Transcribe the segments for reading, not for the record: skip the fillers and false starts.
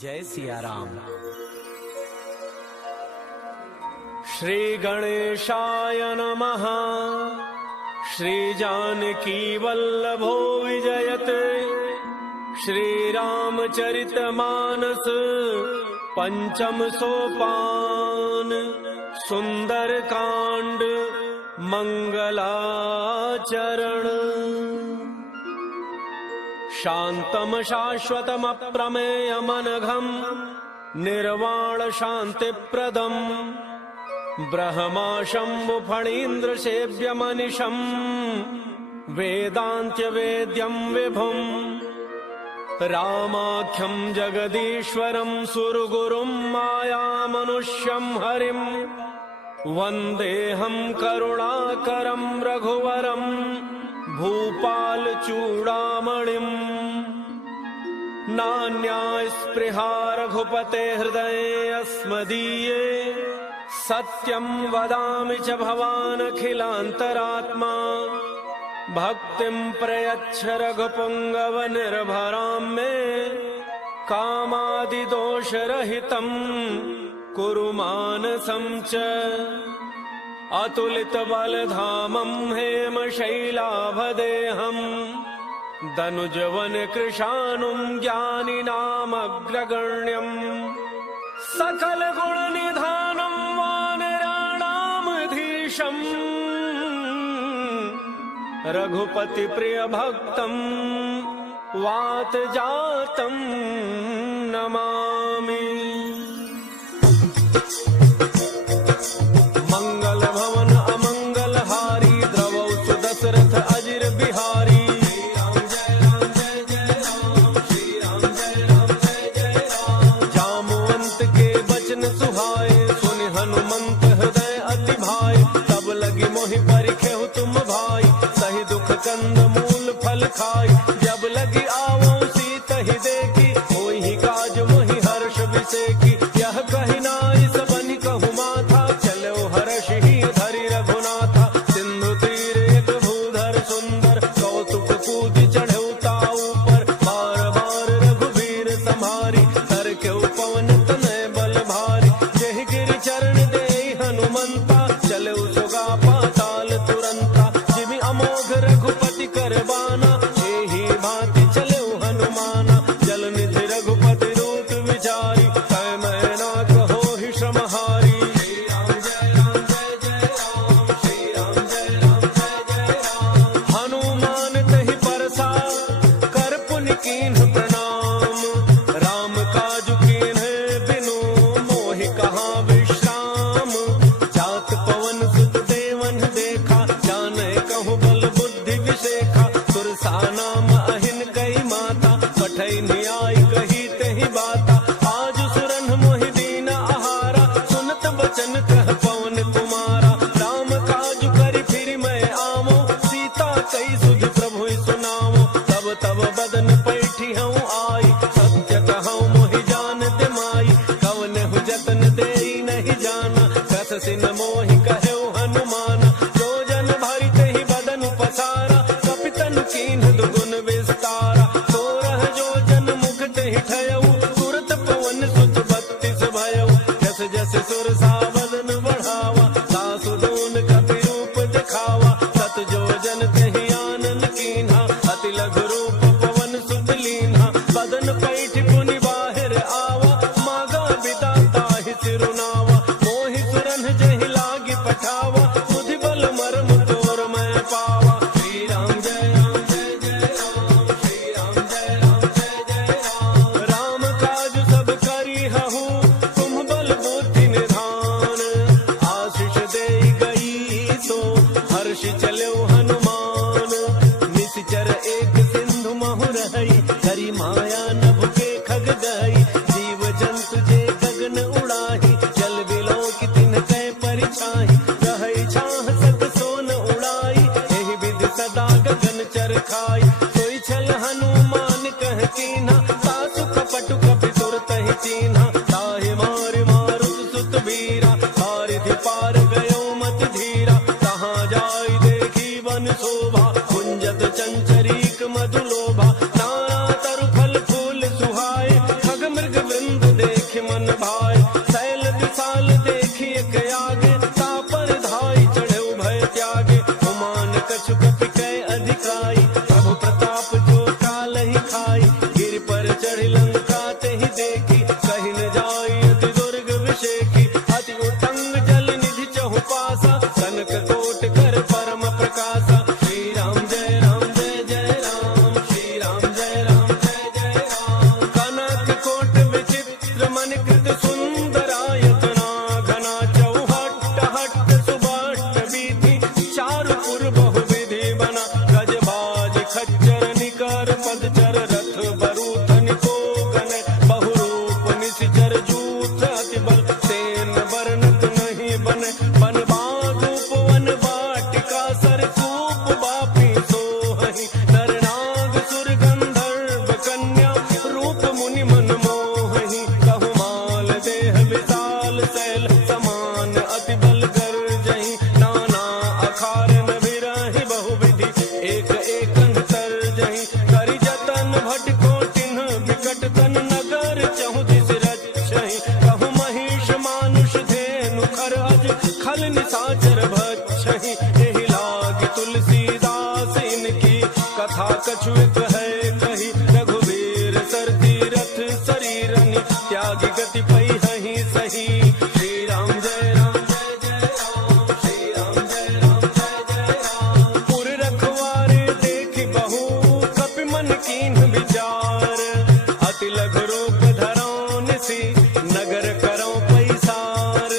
जय सिया राम। श्री गणेशाय नमः। श्री जानकी वल्लभो विजयते। श्री रामचरितमानस पंचम सोपान। सुंदर कांड मंगलाचरण। शांतम शाश्वतम अप्रमेयमनघम निर्वाण शांतिप्रदम ब्रह्मा शंभु फणीन्द्र सेव्य मनिषम वेदांत्य वेद्यम विभुम रामाख्यम जगदीश्वरम सुरगुरुम माया मनुष्यम हरिम वंदेहम करुणाकरम रघुवरम भूपाल चूड़ामणिम्। नान्या स्पृहा रघुपते हृदये अस्मदीये सत्यं वदामि च भवानखिलान्तरात्मा। भक्तिं प्रयच्छ रघुपुङ्गव निर्भरां मे कामादिदोषरहितं कुरु मानसं च। अतुलित बलधामं हेम शैलाभदेहं दनुजवन कृशानुं ज्ञानिनामग्रगण्यं सकल गुण निधानं वानराणामधीशं रघुपति प्रिय भक्तं वात जातं नमामि। कंद मूल फल खाई जब लगी आवो सीता ही देखी होई ही काज मोहि हर्ष विसेकी। यह कही नाई सबनि कहु माथा चलो हर्ष ही धरि रघुनाथा। सिंधु तीर एक भूधर सुंदर कौतुक कूद चढ़े ताऊ पर बार बार रघुवीर संभारी धर के पवन तनय बल भारी। जहि गिरि चरण दे हनुमंता चले सुगा पाताल तुरंता। जिमि अमोघ रघुपति करबाना एहि भांति चले हनुमाना। जल निधि रघुपति रूप विचारी तय मैना कहो ही श्रमहारी। श्री राम जय राम जय जय राम। श्री राम जय राम जय जय राम। हनुमान तहि परसा कर पुनि कीन्ह प्रणाम। राम काज कीन्ह बिनु मोहि कहाँ विश्राम। जात पवन सुत देवन देखा जाने कहु बल बुद्धि विशेखा। सुरसा नाम अहिन कही माता पठई न्याय कही तही बाता। आज सुरन मोहि दीन आहारा सुनत बचन कह पवन कुमारा। राम काज करि फिर मैं आवो सीता कई सुध प्रभु सुनावो। तब तब बदन पैठी हूँ आई सत्य कहूँ मोहि जान माई। कवन हु जतन दे नहीं जाना कस सिन मोहि कहे हनुमाना। जो जन भरि तहि बदन पसारा कपितन कीन्ह दुगुन विस्तारा। सोरह जो जन मुख तहि ठयऊ तुरत पवन सुत बत्तीस भयऊ। जस जस सुर सा बदन बढ़ावा सासुदून कपि रूप दिखावा। सत जो जन तहि आनन कीन्हा अति लघु रूप पवन सुत लीन्हा। बदन पैठ पुनि बाहिर आवा मागा बिदा ताहि सिरुनावा। मोहि सुरन जहि लागी पठावा बुद्धि बल मर्म तोर मैं पावा। श्री राम जय राम जय जय राम। श्री राम जय राम जय जय राम। राम काज सब करी हहु तुम बल बुद्धि निधान। आशीष दे गई तो हर्ष चलो हनुमान। निश्चर एक सिंधु महु रही करी माया नभ के खग गई। जीव जंतु जे गगन उड़ाही जल बिलो की तिन कै परिछाही। रहै छाह सत सोन उड़ाई एहि विधि सदा गगन चर खाई। सोई छल हनुमान कह कीन्हा सासु कपटु कपि तुरत ही चीन्हा। ताहि मारि मारुत सुत वीरा हारिधि पार गयो मति धीरा। तहाँ जाई देखी वन शोभा कुंजत चंचरीक मधुलोभा। नाना तरु फल फूल सुहाए खग मृग वृंद देखी, कहीं न जाई अति दुर्ग विषेकी। अति उत्तंग जल निधि चहु पासा, कनक कोट कर परम प्रकाशा। श्री राम जय राम जय जय राम, श्री राम जय राम जय जय राम। कनक कोट विचित्र मन कृत सुंदरायतना, घना चौहट हट सुबट बीथी, चारुपुर बहुविधि बना। गजबाज खच्चर निकर पदचर, रथ बरूथन को गन, बहुरूप निश्चर जूथ अति बल, सेन वर्णत नहीं बने। बन बाधूप वन वाटिका, सरकूप बापी सोहहि, नरनाग सुर गंधर्व कन्या, रूप मुनि मन मोहहि। कहु माल देह विशाल शैल, समान अति बल गर्जहि। नाना अखार न बिरहि बहुविधि, एक एक तर्जहि। करि जतन भट कोटिन विकट तन, नगर चहु दिस रक्षहि। कहु महिष मानुष धेनु खर अज, खल निशाचर भक्षहि। एहि लागी तुलसीदास इनकी, कथा कछुक है कही। रघुवीर सर तीरथ शरीरनि, त्यागी गति पई हहि सही। श्री राम जय राम जय जय राम, श्री राम जय राम जय जय राम। पुर रखवारे देखि बहु, कपि मन कीन्ह विचार। अति लघु रूप धरौ निसि, नगर करौ पैसार।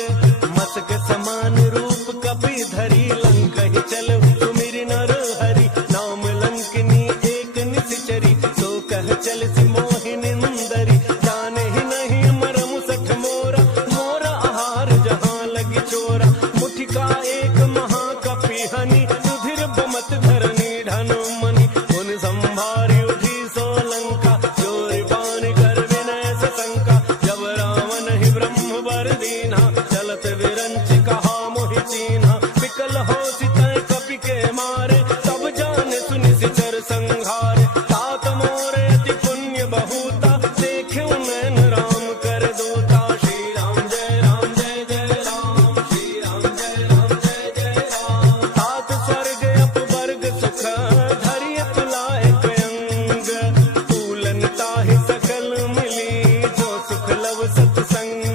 मसक समान रूप कपि धरि, लंकहि चलउ सुमिरि नर हरि। नाम लंकिनी एक निश्चरी, सो कह चलसि मोहि निंदरी। जाने ही नहीं मरम सठ मोरा, मोरा आहार जहाँ लगी चोरा। मुठिका एक महाकपि हनि, रुधिर बमत धरनी ढनु मनि। उन संभारी उठी सोलंका, जोरि बाण कर विनय सशंका। जब रावण ही ब्रह्म वर दीन्हा, चलत विरंच कहा मोहि चीन्हा। विकल होसि तै कपि के मारे, तब जाने सुनि सिचर संघारे। तात मोरे अति पुण्य बहुता, देख्यो नैन राम कर दूता। श्री राम जय राम जय जय राम, श्री राम जय राम जय जय राम। तात स्वर्ग अपवर्ग सुख, धरि अतुलायक अंग। तूलन ताहि सकल मिली, जो सुख लव सतसंग।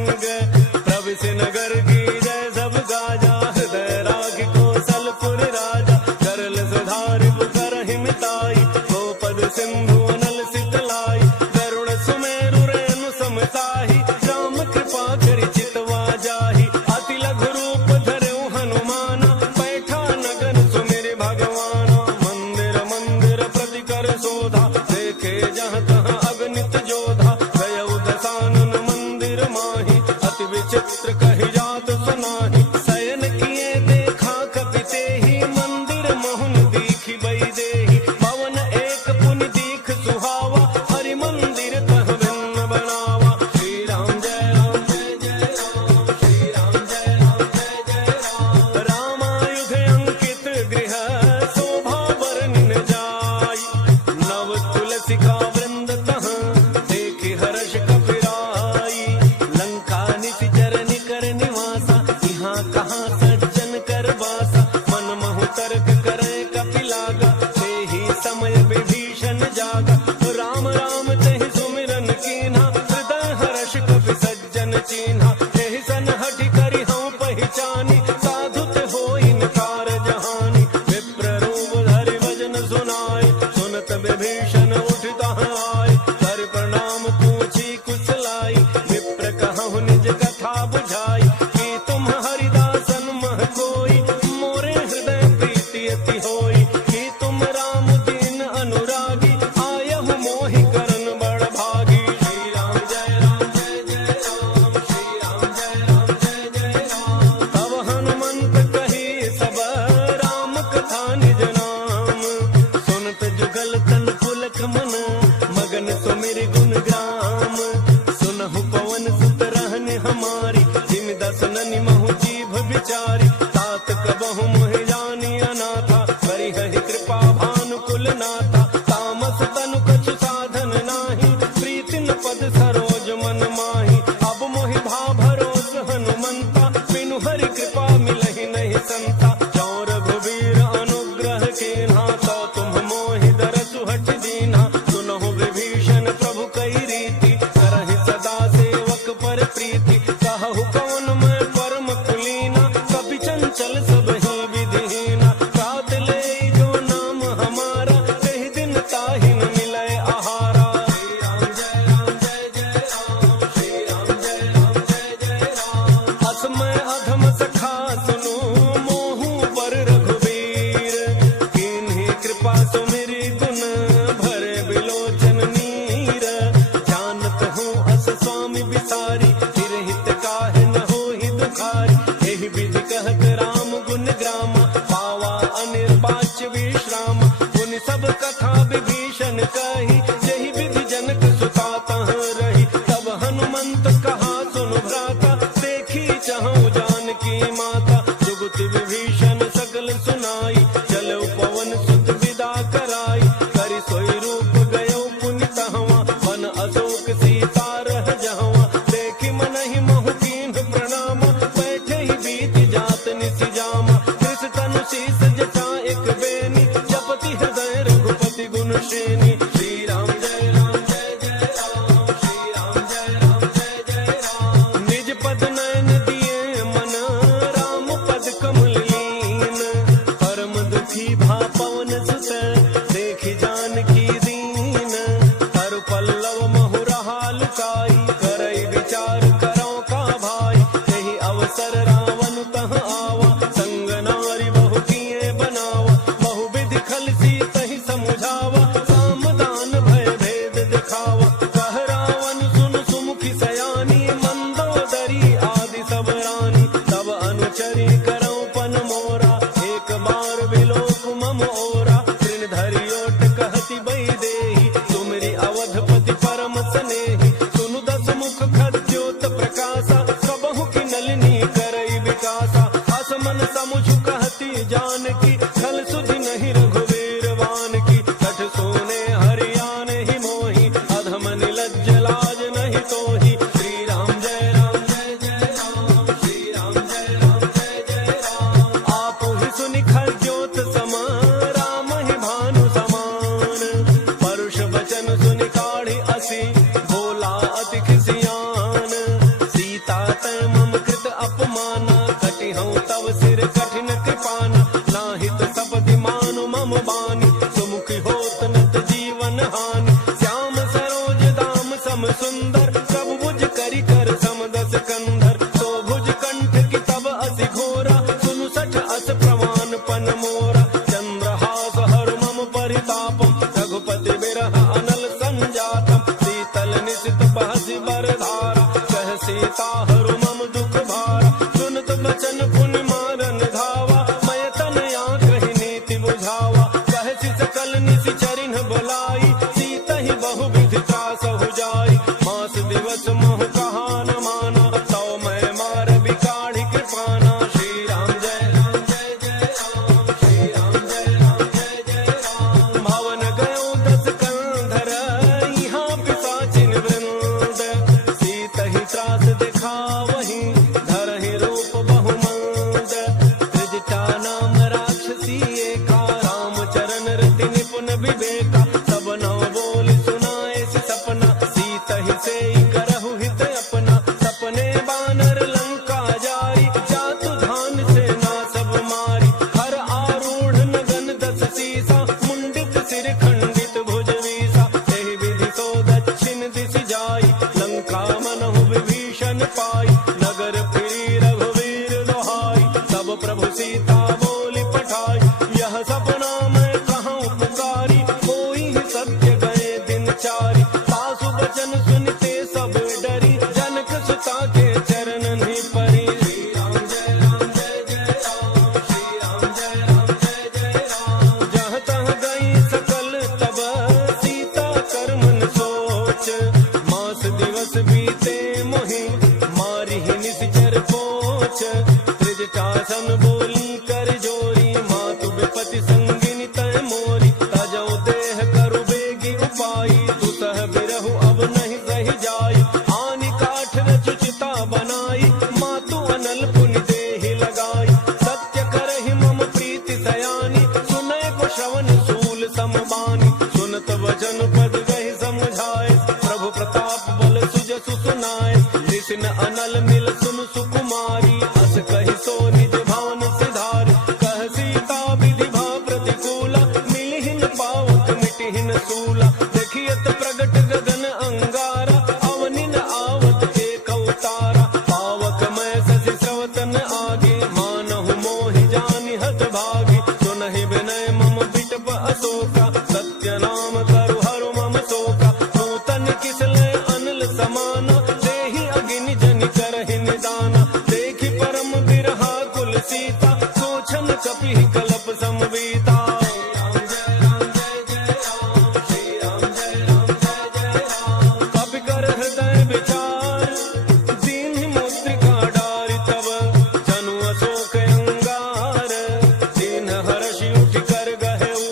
प्रविशि नगर की जय सब गाजा, हृदय राग कौशलपुर राजा। करल सुधारि करहि मिताई, गोपद सिंधु अनल सितलाई। गरुड़ सुमेरु रेणु समताहि, राम कृपा करि चितवा जाहि। अति लघु रूप धरऊ हनुमाना, बैठा नगर सुमिरि भगवाना। मंदिर मंदिर प्रति कर शोधा, देखे जहाँ तहाँ अगणित जोधा। गयउ दसानन मंदिर माहि, अति विचित्र कहि जात सुनाहि। शयन किए देखा कपि तेहि, मंदिर मोहन दीखि बई देहि। पवन एक पुनि दीख सुहावा, हरि मंदिर तह भिन्न बनावा। श्री राम जय राम जय जय राम, श्री राम जय राम जय जय राम। रामायुध अंकित गृह, शोभा बरनिन जाई। नव तुलसिका वृंद तह, देखि हर्ष कपिराई। लंका निशिचर निकर निवासा, यहाँ कहाँ सज्जन कर वासा। मन महु तर्क करे कपि लागा, तेहि समय विभीषण जागा। राम राम तेहि सुमिरन कीन्हा, हृदय हर्ष कपि सज्जन चीन्हा। एहि सन हठि करि हऊँ पहिचानी, साधु ते होई निकार जहानी। विप्र रूप धरि भजन सुनाए, सुनत विभीषण उठ तहाँ आए। कर प्रणाम पूछी कुशलाई, विप्र कहहुँ निज कथा बुझाई। कि तुम हरिदासन मह कोई, मोरे हृदय प्रीति अति होई। कि तुम राम दीन अनुरागी, आयहु मोहि करन बड़ भागी। श्री राम जय राम जय जय राम, श्री राम जय राम जय जय राम। तब हनुमंत कही सब, राम कथा निज नाम। सुनत जुगल तन पुलक मन, मगन सुमिरि गुण ग्राम। सुनहु पवन सुत रहनि हमारी, जिमि दस ननि महु जीभ विचारी। तात कबहु मोहि जानी अनाथा, करिहहि कृपा भानुकुल नाथा। तामस तनु कछु साधन नाही, प्रीति न पद सरोज मन माही। अब मोहि भा भरोस हनुमंता, बिनु हरि कृपा मिलहि नहीं संता। जौं रघुवीर अनुग्रह कीन्हा, तो तुम मोहि दरसु हठ दीन्हा। सुनहु विभीषण प्रभु कई रीति, करहि सदा स्वामी बिसारी, फिर हित काहे न होहि दुखारी। एहि विधि कहत राम गुण ग्रामा, पावा अनिर्वाच्य विश्राम। पुनि सब कथा विभीषण कही, जहि विधि जनक सुता तहाँ रही। तब हनुमंत कहा सुनु भ्राता, देखी चहु जानकी माता। जुगति विभीषण सकल सुनाई, चलउ पवन सुत विदा कराई। करि सोई रूप गयो पुनि तहवा, वन अशोक सीता रह जहवा। देखि मनहि महु कीन्ह प्रणामा, बैठे ही बीत जात निसि जामा। कृष तनु शीस जटा एक बेनी, जपति हृदय रघुपति गुण श्रेणी। श्री राम जय राम जय जय राम, श्री राम जय राम जय जय राम। निज पद नयन दिए मन, राम पद कमल लीन। परम दुखी भा पवन सुत, देखि जानकी दीन। हर पल्लव महु रहा लुकाई, करई विचार करो का भाई। यही अवसर रावण तह आवा, संग नारी बहु किए बनावा। बहु विधि खल सीतहि समुझावा, साम दान भय भेद दिखावा। कह रावण सुन सुमुखी सयानी, मंदोदरी आदि सब रानी। तब अनुचरी करौ पन मोरा, एक बार विलोक मम ओरा। तृण धरि ओट कहति वैदेही, तुमरी अवधपति परम स्नेही। सुनु दस मुख खद्योत प्रकाशा, सबहु की नलिनी करई विकासा। हस मन समुझ कहती जानकी, खल सुधि नहीं रघुवीर वान की। कठ सोने हरियाण ही मोही, अधम निलज्ज लाज नहीं तोही। श्री राम जय राम जय जय राम, श्री राम जय राम जय जय राम। आपु ही सुनि खद्योत समा, राम ही भानु समान। परुष वचन सुनि काढ़ी असी, बोला अति खिसियान। सीता तै मम कृत अपमाना, कटिहउँ तव सिर कठिन कृपाना। नाहित सपदि मानु मम बानी, सुमुखी होत नत जीवन हानि। श्याम सरोज दाम सम सुंदर, प्रभु भुज करि कर समदस कंधर। तो भुज कंठ की तब असि घोरा, सुनु सठ अस प्रमाण पन मोरा। चंद्रहास हर मम परितापम, रघुपति बिरह अनल संजातम। शीतल निशित बहसि बरधारा, कह सीता हरु मम दुख भारा। सुनत बचन पुनि मारन धावा, मैं तनया कहि नीति बुझावा। कहसि सकल निशि चरिन बोलाई, सीता ही बहु विधि त्रासहु जाई। मास दिवस मोह कहा न माना, तौ मैं मार बिकाढ़ी कृपाना। श्री राम जय राम जय जय राम, श्री राम जय राम जय जय राम। भवन गयो दस कंधर, यहाँ पिशाचिन वृंद। सीता ही त्रास दिखावहि, धरहि रूप बहुमंद। त्रिजटा नाम राक्षसी एका, राम चरण रति निपुण विवेका। सब नव बोल सुनाए सि सपना, सीता ही सेई करहु हित अपना। सपने बानर लंका जारी, जातु धान सेना सब मारी। हर आरूढ़ नगन दस सीसा, मुंडित सिर खंडित भुज वीसा। एहि विधि सो दक्षिण दिशि जाई, लंका मनहु विभीषण पाई। नगर फिरी रघुवीर दोहाई, तब प्रभु सीता बोली पठाई। यह सपना मैं कहूँ पुकारी, कोई ही सत्य गए दिन चारी। सासु बचन सुनते सब डरी, जनक सुता के चरण नि परी। श्री राम जय राम जय जय राम, श्री राम जय राम जय जय राम। जहाँ तहाँ गई सकल तब, सीता कर मन सोच। मास दिवस बीते मोहि, मारी ही निशिचर पोछ। त्रिजटा सन बोली कर जोरी, मातु विपति संगिनी तय मोरी। तजौ देह करु बेगी उपाई, दुसह बिरहु अब नहीं सही जाई। आनि काठ रचुचिता बनाई, मातु अनल पुनि देहि लगाई। सत्य करहि मम प्रीति सयानी, सुनय को श्रवण सूल समबानी। सुनत वचन पद गहि समुझाए, प्रभु प्रताप बल सुजसु सुनाए। निसिन अनल मिल सुन सुकुमारी, अस कहि सो निज भान सिधारी। कह सीता विधि भा प्रतिकूला, मिलिहिन पावक मिटिहिन सूला। देखियत प्रगट गगन अंगारा, अवनि न आवत एक अवतारा। पावक मैं शशि स्रवतन आगे, मानहु मोहि जानि हत भागी। सुनहि विनय मम बिटप अशोका, सत्य नाम करु हरु मम शोका। नूतन किसलय अनल समाना, भागिनी जनि करहि निदाना। देखि परम बिरहा कुल सीता, सोचन कपि कलप समबीता। कपि कर हृदय विचार, दीन्हि मुद्रिका डारि तब, जनु अशोक अंगार। दीन हर्षि उठि कर गहेउ,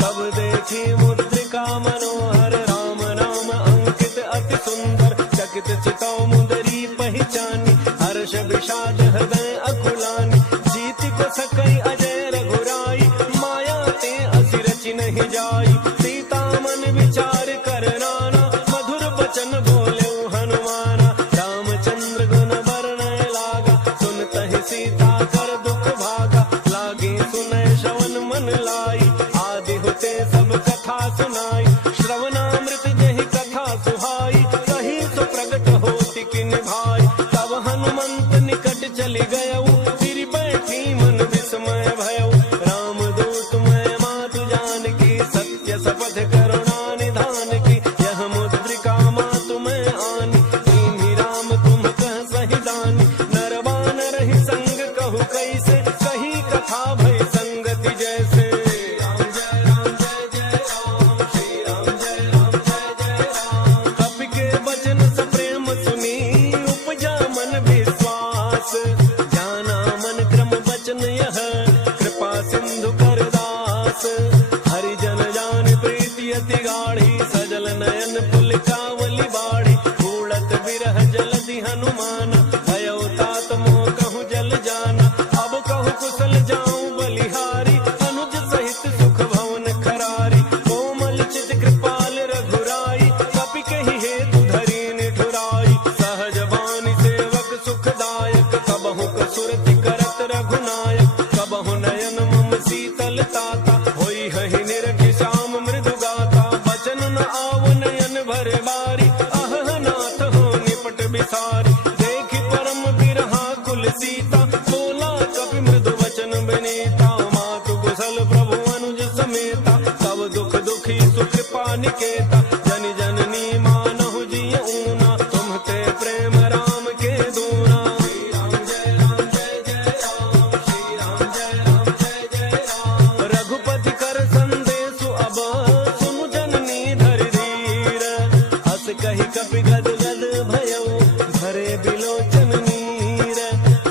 तब देखी मुद्रिका मनोहर। राम नाम अंकित अति सुंदर, चकित चितौ मुदरी पहचानी। हर्ष विषाद हृदय अकुलानी, जीति को सकई अजय रघुराई। माया ते असि रचि नहीं जाई, सीता मन विचार कर नाना। मधुर बचन बोलेउ हनुमाना, रामचंद्र गुण वर्णय लागा। सुनतहि सीता कर दुख भागा, लागे सुनय श्रवण मन लाई। आदि होते सब कथा सुनाई, श्रवणामृत जहि कथा सुहाई। कहीं सो प्रगट होति किनि भाई, तब हनुमंत निकट चली गयउ। फिर बैठी मन विस्मय भयउ, राम दूत मैं मातु जानकी। सत्य शपथ करुणा निधान की, यह मुद्रिका मातु मैं आनी। दीन्हि राम तुम कह सहि दानी, नर बानर ही संग कहु कैसे। कही कथा भय संगति जैसे। राम जय राम जय जय राम, श्री राम जय राम जय जय राम। कपि के वचन सप्रेम सुनी, उपजा मन विश्वास। जाना मन क्रम वचन यह, कृपा सिंधु कर दास। हरिजन जान प्रीति अति गाढ़ी, सजल नयन पुलकावली बाढ़ी। उड़त विरह जलधि हनुमान, भयो तात मोह कहूँ जल जाना। अब कहूँ कुशल जाऊं बलिहारी, अनुज सहित सुख भवन खरारी। कोमल चित कृपाल रघुराई, कपि कहि हेतु धरि निठुराई। सहज बानी सेवक सुखदायक, कबहु कसुरति करत रघुनायक। कबहु नयन मम शीतल ताता, होई हहि निरखि श्याम मृदु गाता। बचन न आव नयन भरे बारी, अह नाथ हो निपट बिसारी। देखि परम बिरहा कुल सीता, बोला कपि मृदु वचन विनीता। मातु कुशल प्रभु अनुज समेता, तब दुख दुखी सुकृपा निकेता। जनि जननी मानहु जिय ऊना, तुम्हते प्रेम राम के दूना। श्री राम जय राम जय जय राम, श्री राम जय राम जय जय राम। रघुपति कर संदेशु अब, सुनु जननी धरि धीर। हस कहि कपि गद गद भयउ, धरे बिलोचन नीर।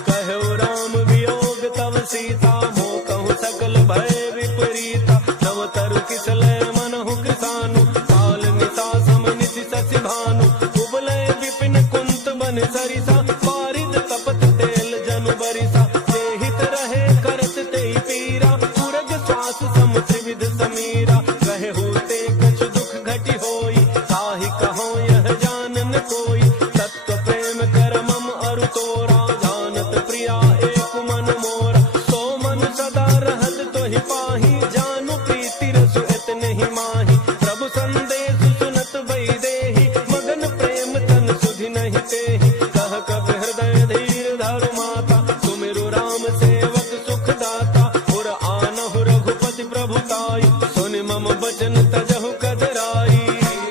कहु राम वियोग तव सीता, मोह कहु सकल भय विपरीता। नव तरु किसलय मनहु कृसानु, काल निसा सम निशि शशि भानु। कुबलय विपिन कुंत बन सरिसा, पारिद तपत तेल जनु बरिसा। जेहित रहे करत तेहि पीरा, पुरग श्वास सम त्रिविध समीरा। कहे होते कछु दुख घटि होई, ताहि कहो यह जानन कोई। तत्व प्रेम कर मम अरु तोरा, जानत प्रिया एक मन मोरा। सो मन सदा रहत तोहि पाही, जानु प्रीति रसु इतने ही माही। प्रभु संदेश सुनत वैदेही, मगन प्रेम तन सुधि नहीं तेहि। कह कपि हृदय धीर धरु माता, सुमिरु राम सेवक सुख दाता। उर आनहु रघुपति प्रभुताई, सुनि मम वचन तजहु कदराई।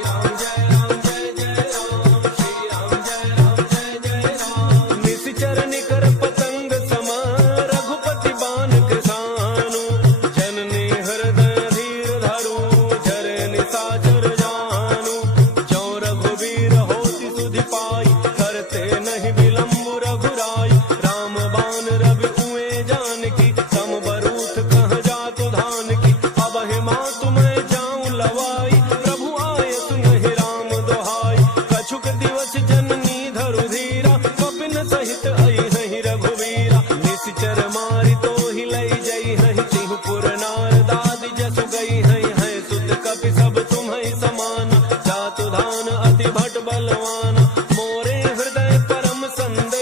राम जय राम जय जय राम, श्री राम जय राम जय जय राम। निशिचर निकर पतंग सम, रघुपति बान कृसानु। जननी हृदय धीर धरु, जरे निशाचर जानु। जो रघुवीर होति सुधि पाई, करते नहीं विलम्ब रघुराई। राम बान रवि कुएं जानकी, सम बरूथ कह जातु धान की। अब हे मातु मैं जाऊं लवाई, प्रभु आए सुनहि राम दोहाई। कछुक दिवस जननी धरु धीरा, कपिन सहित आई हहि रघुवीरा। निशिचर मारि तोहि लई जई हहि, तिहु पुर नार दादि जसु गई हहि। है सुत कपि सब तुम्हि समान, जातु धान अति भट बलवान। मोरे हृदय परम संदेश,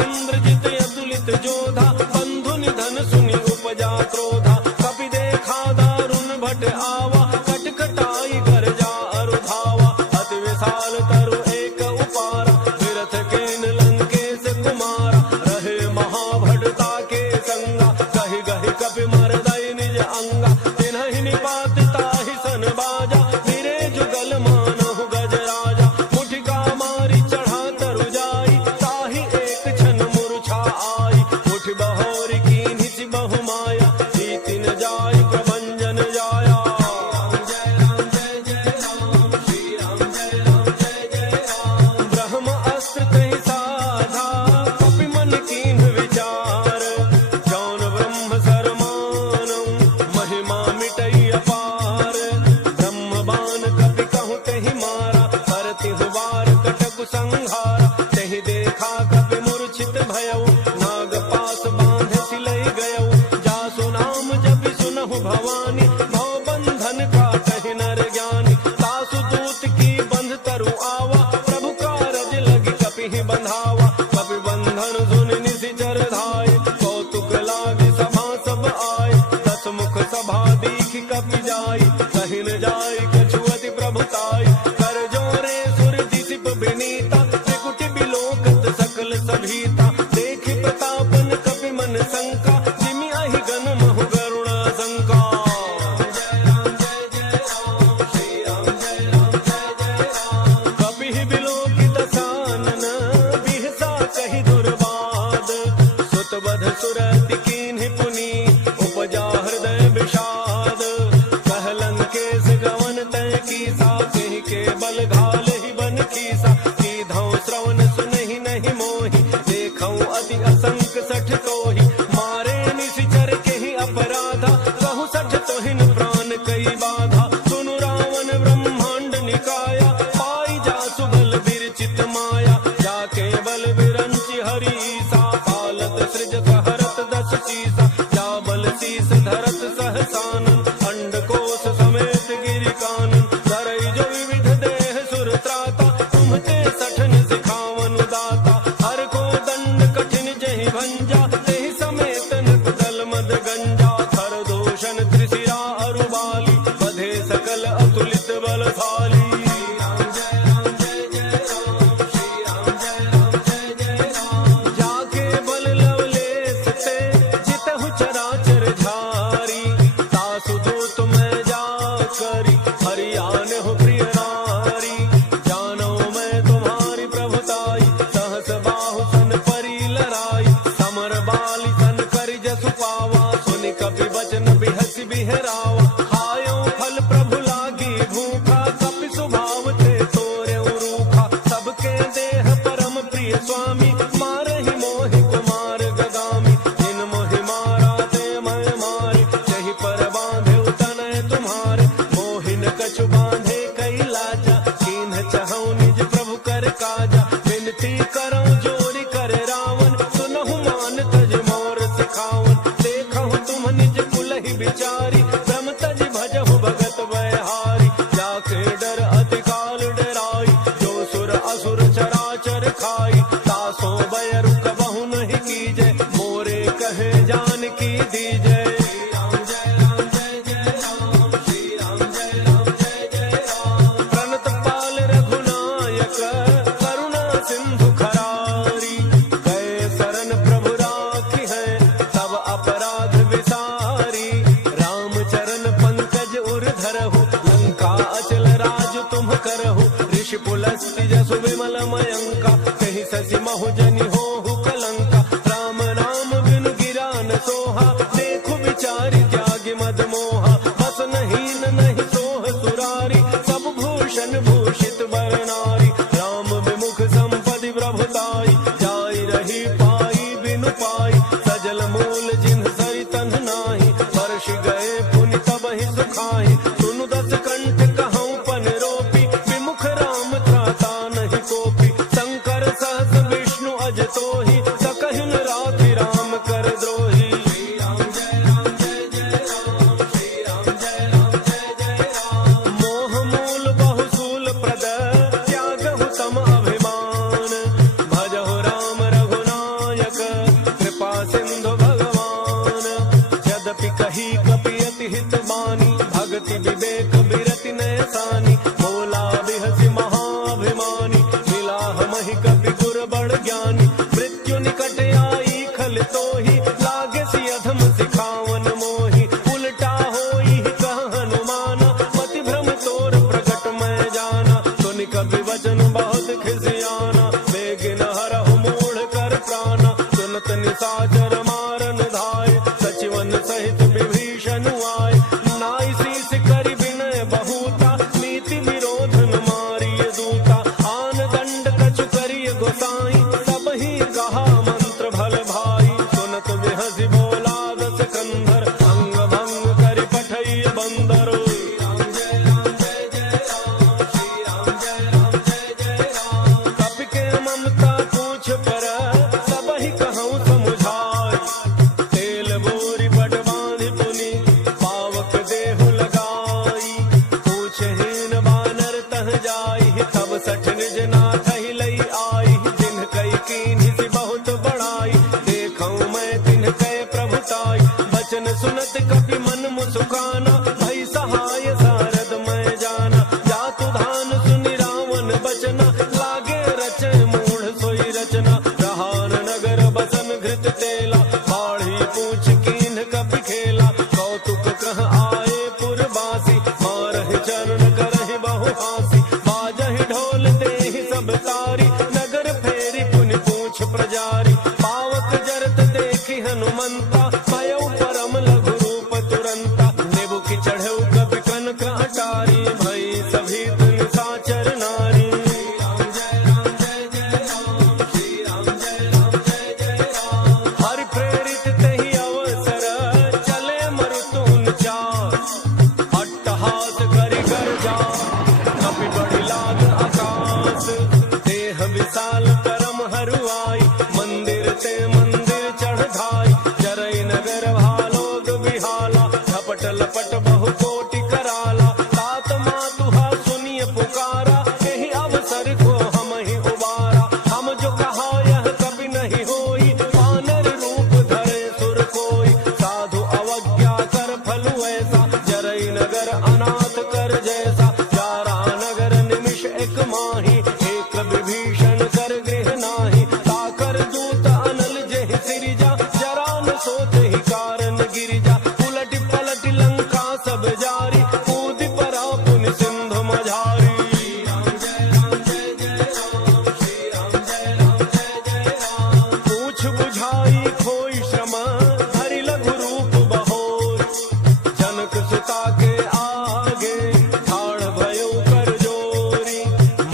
इंद्रजित अतुलित जोधा, बंधु निधन सुनि उपजा क्रोधा। कपि देखा दारुण भट आवा, कटकटाई गरजा अरु धावा। अति विशाल तरु एक उपारा, विरथ केन लंकेश कुमारा। रहे महाभटता के संगा, कहि गहि कपि मरदई निज अंगा। तिन्हि निपात ताहि सन बाजा, फिरे जुगल मानहु गज राजा। मुठिका मारी चढ़ा तरु जाई, ताहि एक क्षण मूर्छा आई। मुठि बहोरी कीन्हि सि बहु माया, जीति न जाय प्रभंजन जाया। जय राम जय जय राम, श्री राम जय राम जय जय राम। ब्रह्म अस्त्र कहि साधा, कपि मन कीन्ह विचार। जौन ब्रह्म सरमानम, महिमा मिटई अपार। ब्रह्म बाण कपि कहु तेहि मारा, करतिहु वार कटकु संहारा। तेहि देखा कपि मूर्छित भयउ, नाग पास बांधे सिलई गयउ। जासु नाम जपि सुनहु भवानी, भव बंधन काटहि नर ज्ञानी। तासु दूत की बंध तरु आवा, प्रभु कारज लगी कपिहि बंधावा। कपि बंधन सुनि निशिचर धाय, कौतुक लागे सभा सब आय। दस मुख सभा दीखि कपि जाय, कहि न जाय कछु अति प्रभुताई। कर जोरे सुर दिसिप विनीता, त्रिकुटि बिलोकत सकल सभीता। देखि प्रतापन कपि मन शंका, जिमि अहि गन महु गरुण शंका। जय राम जय जय राम, श्री राम जय राम जय जय राम। कपिहि बिलोकित सानन, बिहसा कहि दुर्बाद। सुत बध सुरति कीन्हि पुनि, उपजा हृदय विषाद। कहलन केस गवन तय कीसा, केहि के बल घालहि बन खीसा। कीधौ श्रवण सुनहि नहीं मोहि, देखौ अति असंक सठ तोहि। मारे निशिचर केहि अपराधा, कहु सठ तोहिन प्राण कई बाधा। सुनु रावण ब्रह्मांड निकाया, पाई जासु बल विरचित माया। जाके बल विरंचि हरीसा, पालत सृजत हरत दस शीसा। जा बल शीस धरत सहसानन, अंडकोश समेत गिरि कानन। धरई जो विविध देह सुर त्राता, तुम्हते सठन सिखावन दाता। हर को दंड कठिन जहि भंजा, तेहि समेत नृप दल मद गंजा। थर दोषण त्रिशिरा अरु बाली, बधे सकल अतुलित बलशाली। राम जय राम जय जय राम, श्री राम जय राम जय जय राम। जाके बल लवलेस ते, जितहु चराचर झारी। तासु दूत मैं जा करी, हरियान हो प्रिय नारी। जानो मैं तुम्हारी प्रभुताई, सहस बाहु सन परी लराई। समर बाली सन करि जसु पावा, सुनि कपि बचन बिहसि बिहरावा। खायो फल प्रभु लागी भूखा, कपि स्वभाव ते तोरेउ रूखा। सबके देह परम प्रिय स्वामी, मारहि मोहि कुमार गगामी। जिन मोहि मारा ते मैं मारे, जहि पर बांधे तनय तुम्हारे। मोहिन कछु बांधे कई लाजा, कीन्ह चहु निज प्रभु कर काजा। विनती करौ जोरि कर रावण, सुनहु मान तज मोर सिखावन। देखहु तुम निज कुलहि बिचारी, ब्रह्म तज भजहु भगत बयहारी। जाके डर अति काल डराई, जो सुर असुर चराचर खाई। तासो बयरु कबहु नहीं कीजय, मोरे कहे जानकी दीजय। राम जय राम जय जय राम, श्री राम जय राम जय जय राम। प्रणत पाल रघुनायक, करुणा सिंधु खरारी। गए शरण प्रभु राखी है, तब अपराध विसारी। राम चरण पंकज उर धरहु, लंका अचल राज तुम करहु। ऋषि पुलस्त्य जसु विमल मयंका, कहि शशि महु जनि होहु कलंका। राम नाम बिनु गिरा न सोहा, देखु विचारि त्यागि मद मोहा। बस नहीं नहीं सोह सुरारी, सब भूषण भूषित बर नारी। राम विमुख संपदि प्रभुताई, जाई रही पाई बिनु पाई। सजल मूल जिन्ह सरि तन्ह नाही, वर्षि गए पुनि तबहि सुखाहि। सुनु दस कंठ कहौं पन रोपी, विमुख राम त्राता नहीं कोपी। शंकर सहस विष्णु अज तोहि, सकहि न राखि राम कर द्रोही। राम जय राम जय जय राम, श्री राम जय राम जय जय राम। मोह मूल बहुसूल प्रद, त्यागहु तम अभिमान। भजहु राम रघुनायक, बुझाई खोई श्रम धरि लघु रूप बहोर। जनक सुता के आगे ठाड़ भयो कर जोरी।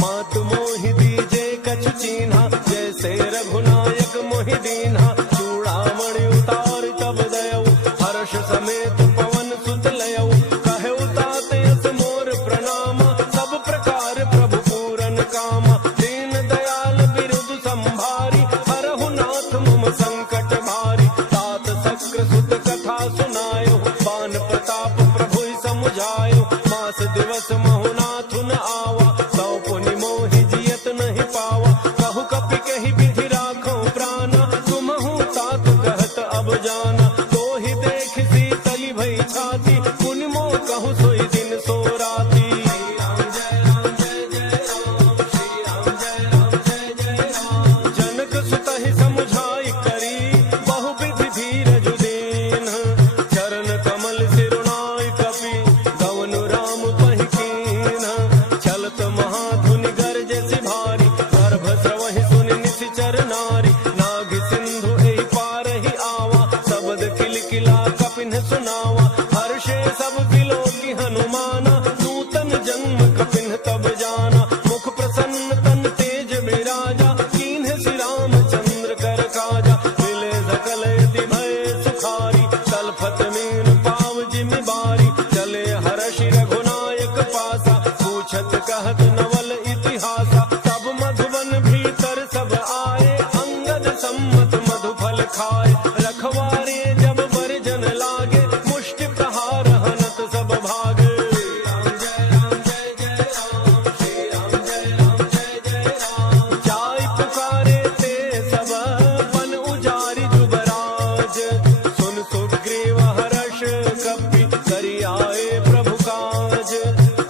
मात मोहि दीजे कछु चीन्हा जैसे रघुनायक मोहि दीन्हा। चूड़ामणि उतार तब दयौ हर्ष समेत पवन सुत लयौ। कहे उताते अस मोर प्रणाम सब प्रकार प्रभु पूरन काम। दीन दयाल बिरुद संभारी हरहु नाथ मम संकट भारी। तात सक्र सुत कथा सुनायो बान प्रताप प्रभु समुझायो। मास दिवस महु नाथ न आवा सौ पुनि मोहि जियत नहीं पावा। कहु कपि कहि विधि राखो प्राण तुमहु तात कहत अब जाना। तो ही देख सीतली भई छाती पुनि मोह कहु सोई दिन सो राती। जनक सुत ही समुझाई करी बहु विधि धीरज दीन। चरण कमल सिरुनाई कपि गवनु राम पहि कीन। चलत महाधुनि गरजसि भारी गर्भ स्रवहि सुनि निशिचर नारी। नाग सिंधु एहि पारहि आवा शब्द किलकिला कपिन सुनावा। हर्षे सब बिलोकी हनुमाना नूतन जन्म कपिन तब जाना। मुख प्रसन्न तन तेज विराजा कीन्ह श्री रामचंद्र कर काजा। मिले सकल यति भय सुखारी तलफत मीन पाव जिमि बारी। चले हर्षि रघुनायक पासा पूछत कहत नवल इतिहासा। तब मधुवन भीतर सब आए अंगद सम्मत मधुफल खाए। रखवारे जब बरजन लागे मुष्टि प्रहार हनत सब भागे। जाय पुकारे ते सब बन उजारि जुबराज। सुन सुग्रीव हर्ष कपि करि आए प्रभु काज।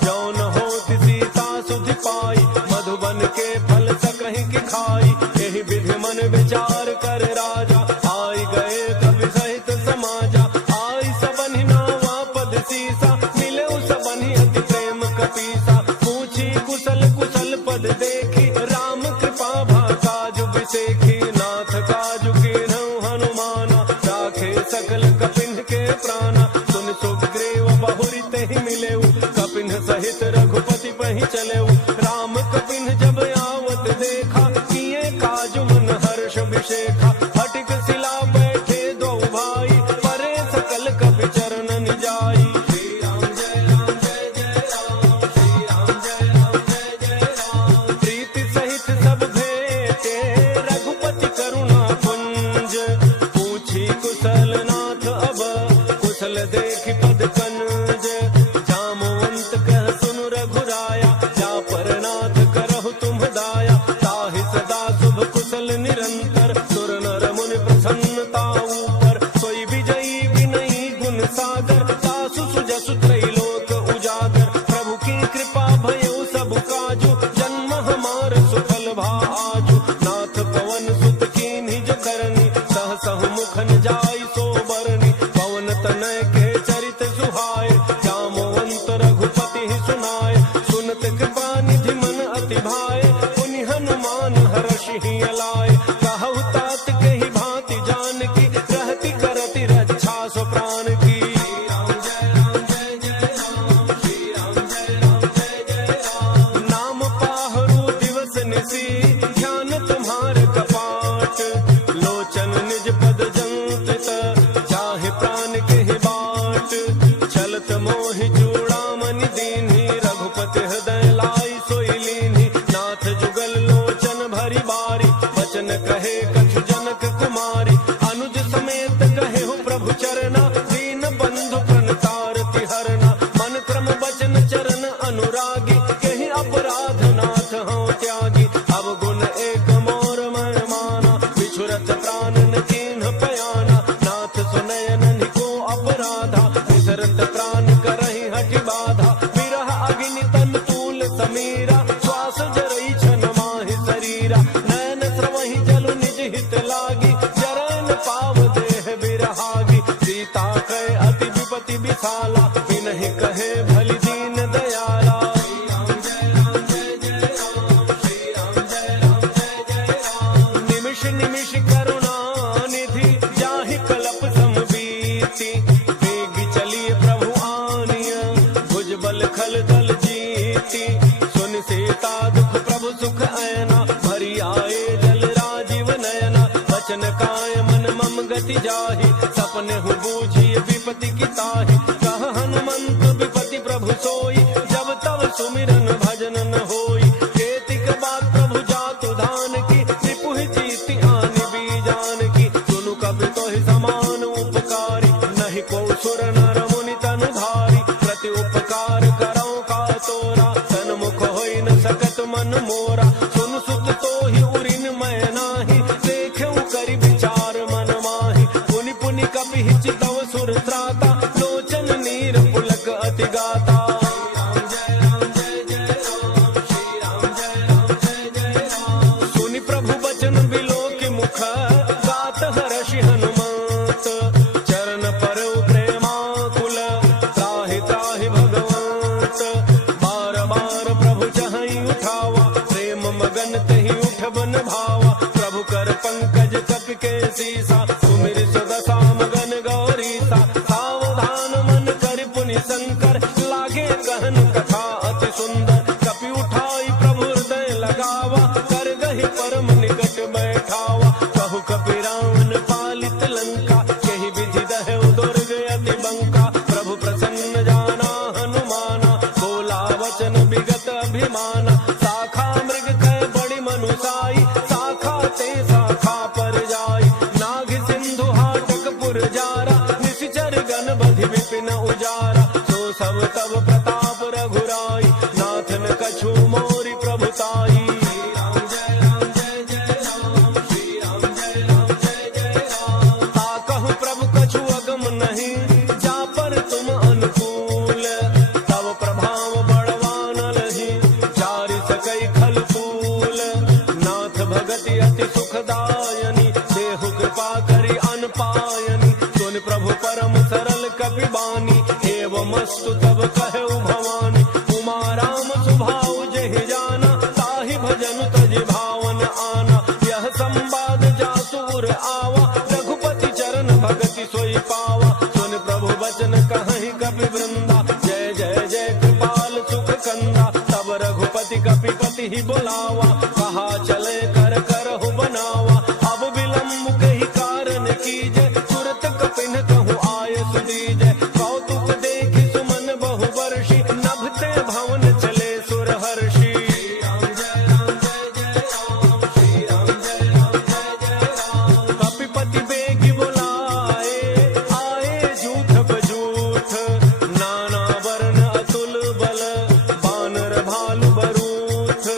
जौन होत सीता सुधि पाई मधुबन के फल सकहि की खाई। एहि विधि मन विचार कर राजा आई गए कवि सहित समाजा। आई सबनि नावा पद सीसा मिले सबनि अति प्रेम कपीसा। पूछी कुशल कुशल पद देखी राम कृपा भा काजु बिसेखी। नाथ काजु कीन्हु हनुमाना राखे सकल कपिन के प्राणा। सुन सुग्रीव बहुरी तेहि मिलेउ कपिन सहित रघुपति पहि चलेउ। राम कपिन जब आवत देखा किए काजु मन हर्ष विशेखा। फटिक शिला बैठे दो भाई परे सकल कपि चरण निजाई। श्री राम जय राम जय जय राम। श्री राम जय राम जय जय राम। प्रीति सहित सब भेटे रघुपति करुणा पुंज। पूछी कुशल नाथ अब कुशल देखि पद कंज। जामवंत कह सुनु रघुराया जा पर नाथ करहु तुम दाया। ताहि सदा शुभ कुशल निरंतर सुर नर मुनि प्रसन्नता ऊपर। सोई विजयी विनयी गुण सागर तासु सुजसु त्रैलोक उजागर। प्रभु की कृपा भयो सब काजु जन्म हमार सुफल भाजु। नाथ पवन सुत कीन्ही जो करनी सहसहु मुखन जाय सो बरनी। पवन तनय के चरित सुहाय जामवंत रघुपति ही सुनाय। सुनत कृपा निधि मन अति भाय पुनि हनुमान हर्षि ही अलाय। कहु तात कहि भांति जान की रहति करति रक्षा सो प्राण की। श्री राम जय राम जय जय राम। श्री राम जय राम जय जय राम। नाम पाहरु दिवस निसी ध्यान तुम्हार कपाट। लोचन निज पद जंत्रित जाहि प्राण के बाट। चलत मोहि चूड़ामणि दीन्ही रघुपति हृदय लाई सोई लीन्ही। नाथ जुगल लोचन भरी बारी वचन कहे कछु जनक कुमारी। अनुज समेत कहे हो प्रभु चरना दीन बंधु प्रणतारति हरना। मन क्रम वचन चरण अनुरागी कहि अपराध नाथ हूँ त्यागी। अब गुण एक मोर मन माना बिछुरत प्राण न कीन्ह पयाना। नाथ सुनयन निको अपराधा विसरत प्राण करहि हठि बाधा। विरह अग्नि तन तूल समीरा श्वास जरई छन माहि शरीरा। नयन स्रवहि जलु निज हित लागी चरण पाव देह बिरहागी। सीता कहे अति विपति विशाला बिनहि कहे भली दीन दयाला। श्री राम जय राम जय जय राम। श्री राम जय राम जय जय राम। निमिष निमिष करुणा बचन काय मन मम गति जाहि, सपने हु बूझी विपति की ताहि। कह हनुमंत विपति प्रभु सोई, जब तब सुमिरन भजन न होई। केतिक बात प्रभु जातु धान की, रिपुहि जीति आनि बीजान की। सुनु कबि तोहि समान उपकारी, नहीं को सुर नर मुनि तनु धारी। प्रति उपकार करौ का तोरा, सन्मुख होई न सकत मन मोरा। सुन सुत तोहि उरिन मैं नाही, देखेउ करि विचार मन माहि। पुनि पुनि कपि चितव सुर त्राता, लोचन नीर पुलक अति गाता। सुनि प्रभु बचन बिलो की मुख, गात हर्षि हनुमंत। चरण परौ प्रेमाकुल, त्राहि त्राहि भगवंत। बार बार प्रभु चहई उठावा, प्रेम मगन तहि उठ बन भावा। प्रभु कर पंकज कपि के सीसा, सुमिर सुदशा मगन गौरीसा। सावधान मन कर पुनि शंकर, लागे कहन कथा अति सुंदर। कपि उठाई प्रभु हृदय लगावा, कर गहि परम निकट बैठावा। कहु कपि रावण पालित लंका, केहि विधि दहउ दुर्ग अति बंका। प्रभु प्रसन्न जाना हनुमाना, बोला वचन विगत अभिमाना। शाखा मृग कह बड़ी मनुसाई, शाखा ते शाखा पर जाई। नाग सिंधु हाटक पुर जारा, निशिचर गण बधि विपिन उजारा। सो सब तब प्रताप रघुराई, नाथन कछु मोरि प्रभुताई। कहु प्रभु कछु अगम नहीं, जा पर तुम अनुकूल। तब प्रभाव बड़वान लही, जारि सकई खल फूल। नाथ भगति अति सुखदायनी, देहु कृपा करि अनपायनी। सुन प्रभु परम सरल कपि बानी, एवमस्तु तब कहउ भवानी। उमा राम सुभाउ जहि जाना, ताहि भजन तजि भावन आना। यह संवाद जासुर आवा, रघुपति चरण भगति सोई पावा। सुन प्रभु बचन कहहि कपि वृंदा, जय जय जय कृपाल सुख कंदा। तब रघुपति कपि पति ही बुलावा, कहा चले कर करहु बनावा। अब विलंब कहि कारण कीजे, तुरत कपिन कहु आय सुदीजे। कौतुक देखि सुमन बहु वर्षि, नभते भवन चले सुर हर्षि। कपिपति बेगी बुलाए, आए जूठ बजूठ। नाना वर्ण अतुल बल, बानर भालु बरूथ।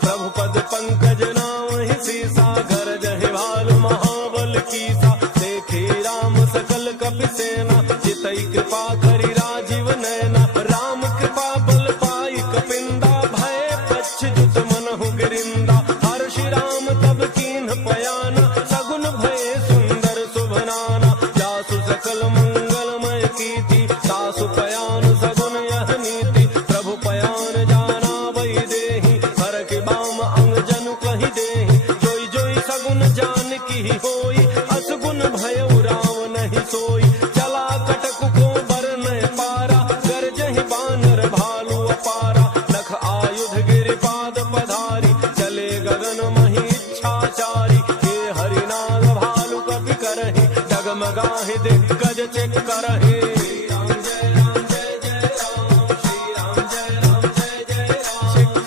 प्रभु पद पंकज नाहि सीसा, गरजहि भालु महाबल कीसा। देखे राम सकल कपि सेना, जितई कृपा करि राजीव नैना। राम कृपा बल पाई कपिंदा, भय पच्छ जुत मनहु गिरिंदा। हर्षि राम तब कीन्ह पयाना, सगुन भय सुंदर शुभनाना। जासु सकल मंगलमय कीर्ति, तासु पयान सगुन यह नीति। प्रभु पयान जाना वही देहि, हर के बाम अंग जनु कहि देहि। जोई जोई सगुन जान की होई, असगुन भयउ राम नहीं सोई। चला कटक को बर न पारा, गरजहि बानर भालु अपारा। लख आयुध गिरिपाद पधारी, चले गगन महि इच्छाचारी। हे हरिनाग भालु कपि करहि, डगमगाहि दिग्गज चेक करहि।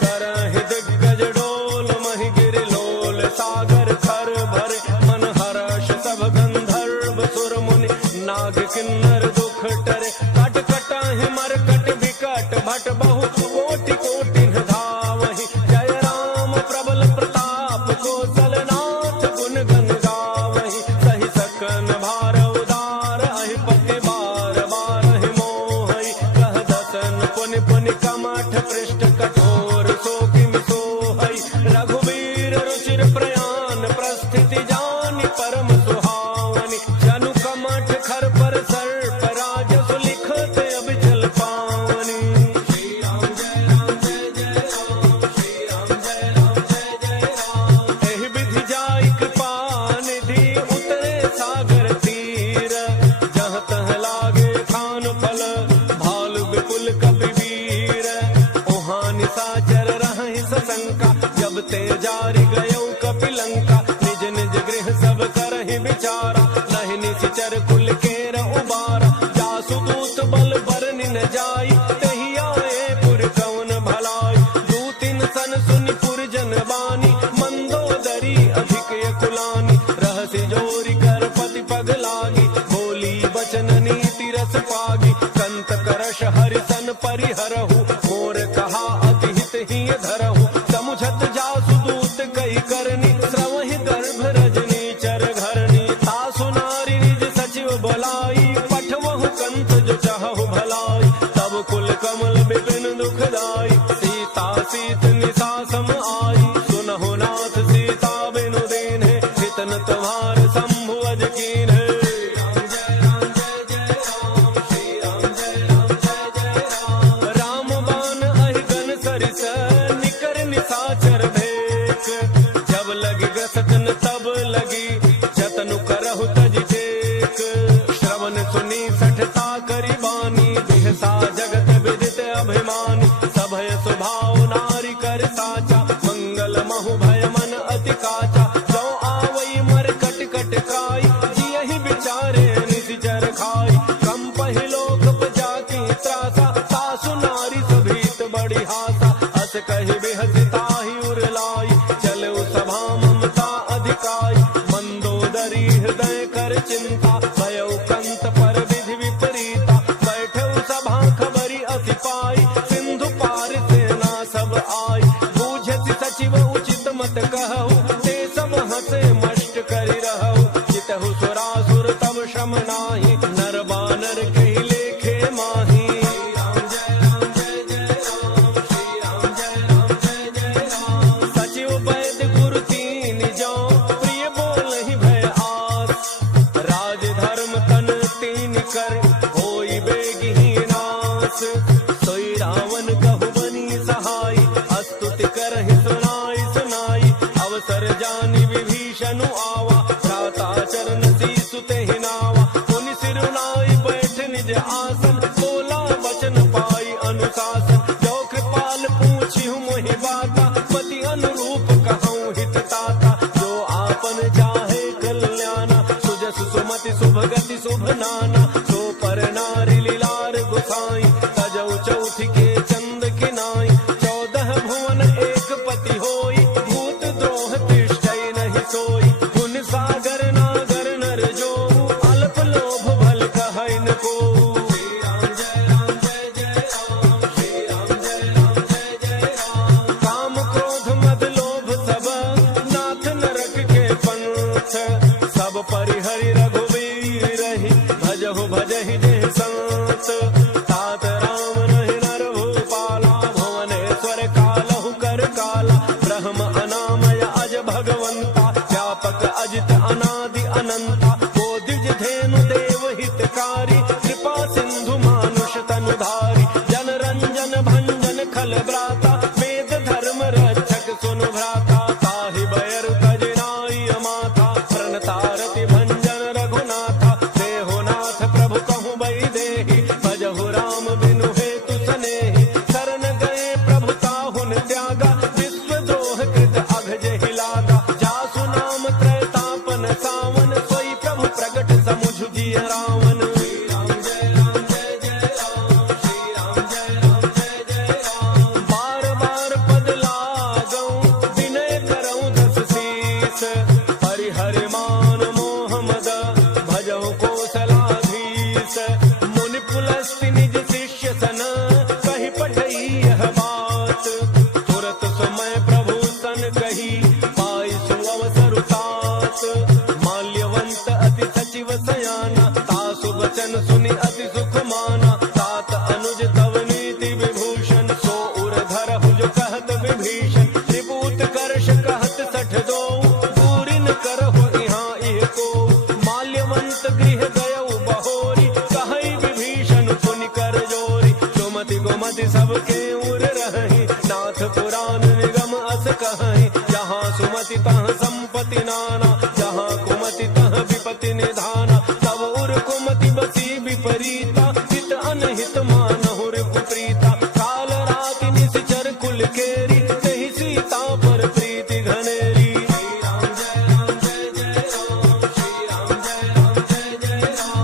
करहि दिग्गज डोल, महि गिरि लोल। सागर खर भरे, मन हर्ष सब गंधर्व सुर मुनि। नाग किन्नर दुख टरे, कट कटाहि मरकट विकट। भट बहु कोटि कोटि धावहि, जय राम प्रबल प्रताप। कौशल नाथ गुण गन गावहि, सहि सकन भार उदार। अहि पति बार जगत विदित अभिमानी, सभय स्वभाव नारी कर साचा, मंगल महु भय मन अति काचा, जो आवई मर कट कट काई, जियहि विचारे निशिचर खाई, कम पहिलोक जाति त्रासा, सासु नारी सभीत बड़ी हासा, अस कहि बिहसिताहि उरलाई, चले सभा ममता अधिकाई, मंदोदरी हृदय कर चिंता, भयउ कंत पर विधि विपरीता, बैठे सभा खबरी अति पाई, सिंधु पार सेना सब आई, बूझति सचिव उचित मत कहु, ते सब हसे मष्ट करि रहु, जितहु सुरासुर तब श्रम नाही, नर बानर कहि लेखे माही। राम जय राम जय जय राम, श्री राम जय राम जय जय राम, सचिव वैद्य गुरु तीन जो, प्रिय बोलहि भय आस, राज धर्म तन तीन कर, होई बेगहि नास, सोई रावण कहु बनी सहाय, स्तुति करहि सुनाई सुनाई, अवसर जानि विभीषणु आवा, भ्राता चरण सीसु तेहि नावा, मुनि सिरुनाई बैठ निज आसन, बोला वचन पाई अनुशासन, जो कृपाल पूछिहु मोहि बाता, पति अनुरूप कहूँ हित ताता, जो आपन चाहे कल्याणा, सुजस सुमति शुभ गति शुभ नाना, सो पर नारी लीलार गुसाई, तजौ चौथ के चंद किनाई, 14 भुवन एक पति होई, भूत द्रोह तिष्ठै नहीं सोई, गुण सागर नागर नर जो, अल्प लोभ भल कहै न को। श्री राम जय राम जय जय राम, श्री राम जय राम जय जय राम, काम क्रोध मद लोभ सब, नाथ नरक के पंथ, सब परिहरि रघुवीर रहि, भजहु भजहि जेहि संत, तात राम नहि नर भूपाला, भुवनेश्वर कालहु कर काला, ब्रह्म अनामय अज भगवंता, व्यापक अजित अनादि अनंता, वो द्विज धेनु देव हितकारी, कृपा सिंधु मानुष तनुधारी, जन रंजन भंजन खल ब्राता, वेद धर्म रक्षक सुनु भ्राता, ताहि बैर तज नाई माथा, प्रणतारति भंजन रघुनाथा, देहो नाथ प्रभु कहु बई देहि, भजहु राम बिनु हेतु सनेहि, शरण गए प्रभु ताहुन त्यागा, विश्व द्रोह कृत अघ जेहि लागा, जासु नाम त्रैतापन सावन, सोई प्रभु प्रगट समुझ जिय रावण। श्री राम जय राम जय जय राम, श्री राम जय राम जय जय राम, बार बार पद लागौ, विनय करौ दस शीस, परिहरि मान मोह मद, भजहु कौशलाधीश, मुनि पुलस्ति निज शिष्य सन, कहि पठई यह बात, तुरत समय प्रभु सन कही, पाई सुअवसर तात, माल्यवंत अति सचिव सयाना, तासु वचन सुनि अति सुख माना, तात अनुज तव नीति विभूषण, सो उर धरहु जो कहत विभीषण, त्रिभूत कर्ष कहत सठ दो, दूरी न करहु इहाँ इह को, माल्यवंत गृह गयउ बहोरी, कहई विभीषण पुनि कर जोरी, सुमति गुमति सबके उर रही, नाथ पुराण निगम अस कहई, जहाँ सुमति तहाँ संपत्ति नाना, जहाँ कुमति तहाँ विपत्ति निधाना, तब उर कुमति बसी विपरीता, हित अनहित मानहु कुप्रीता, काल राति निशिचर कुल केरी, तेहि सीता पर प्रीति घनेरी। श्री राम जय राम जय जय राम, श्री राम जय राम जय जय राम,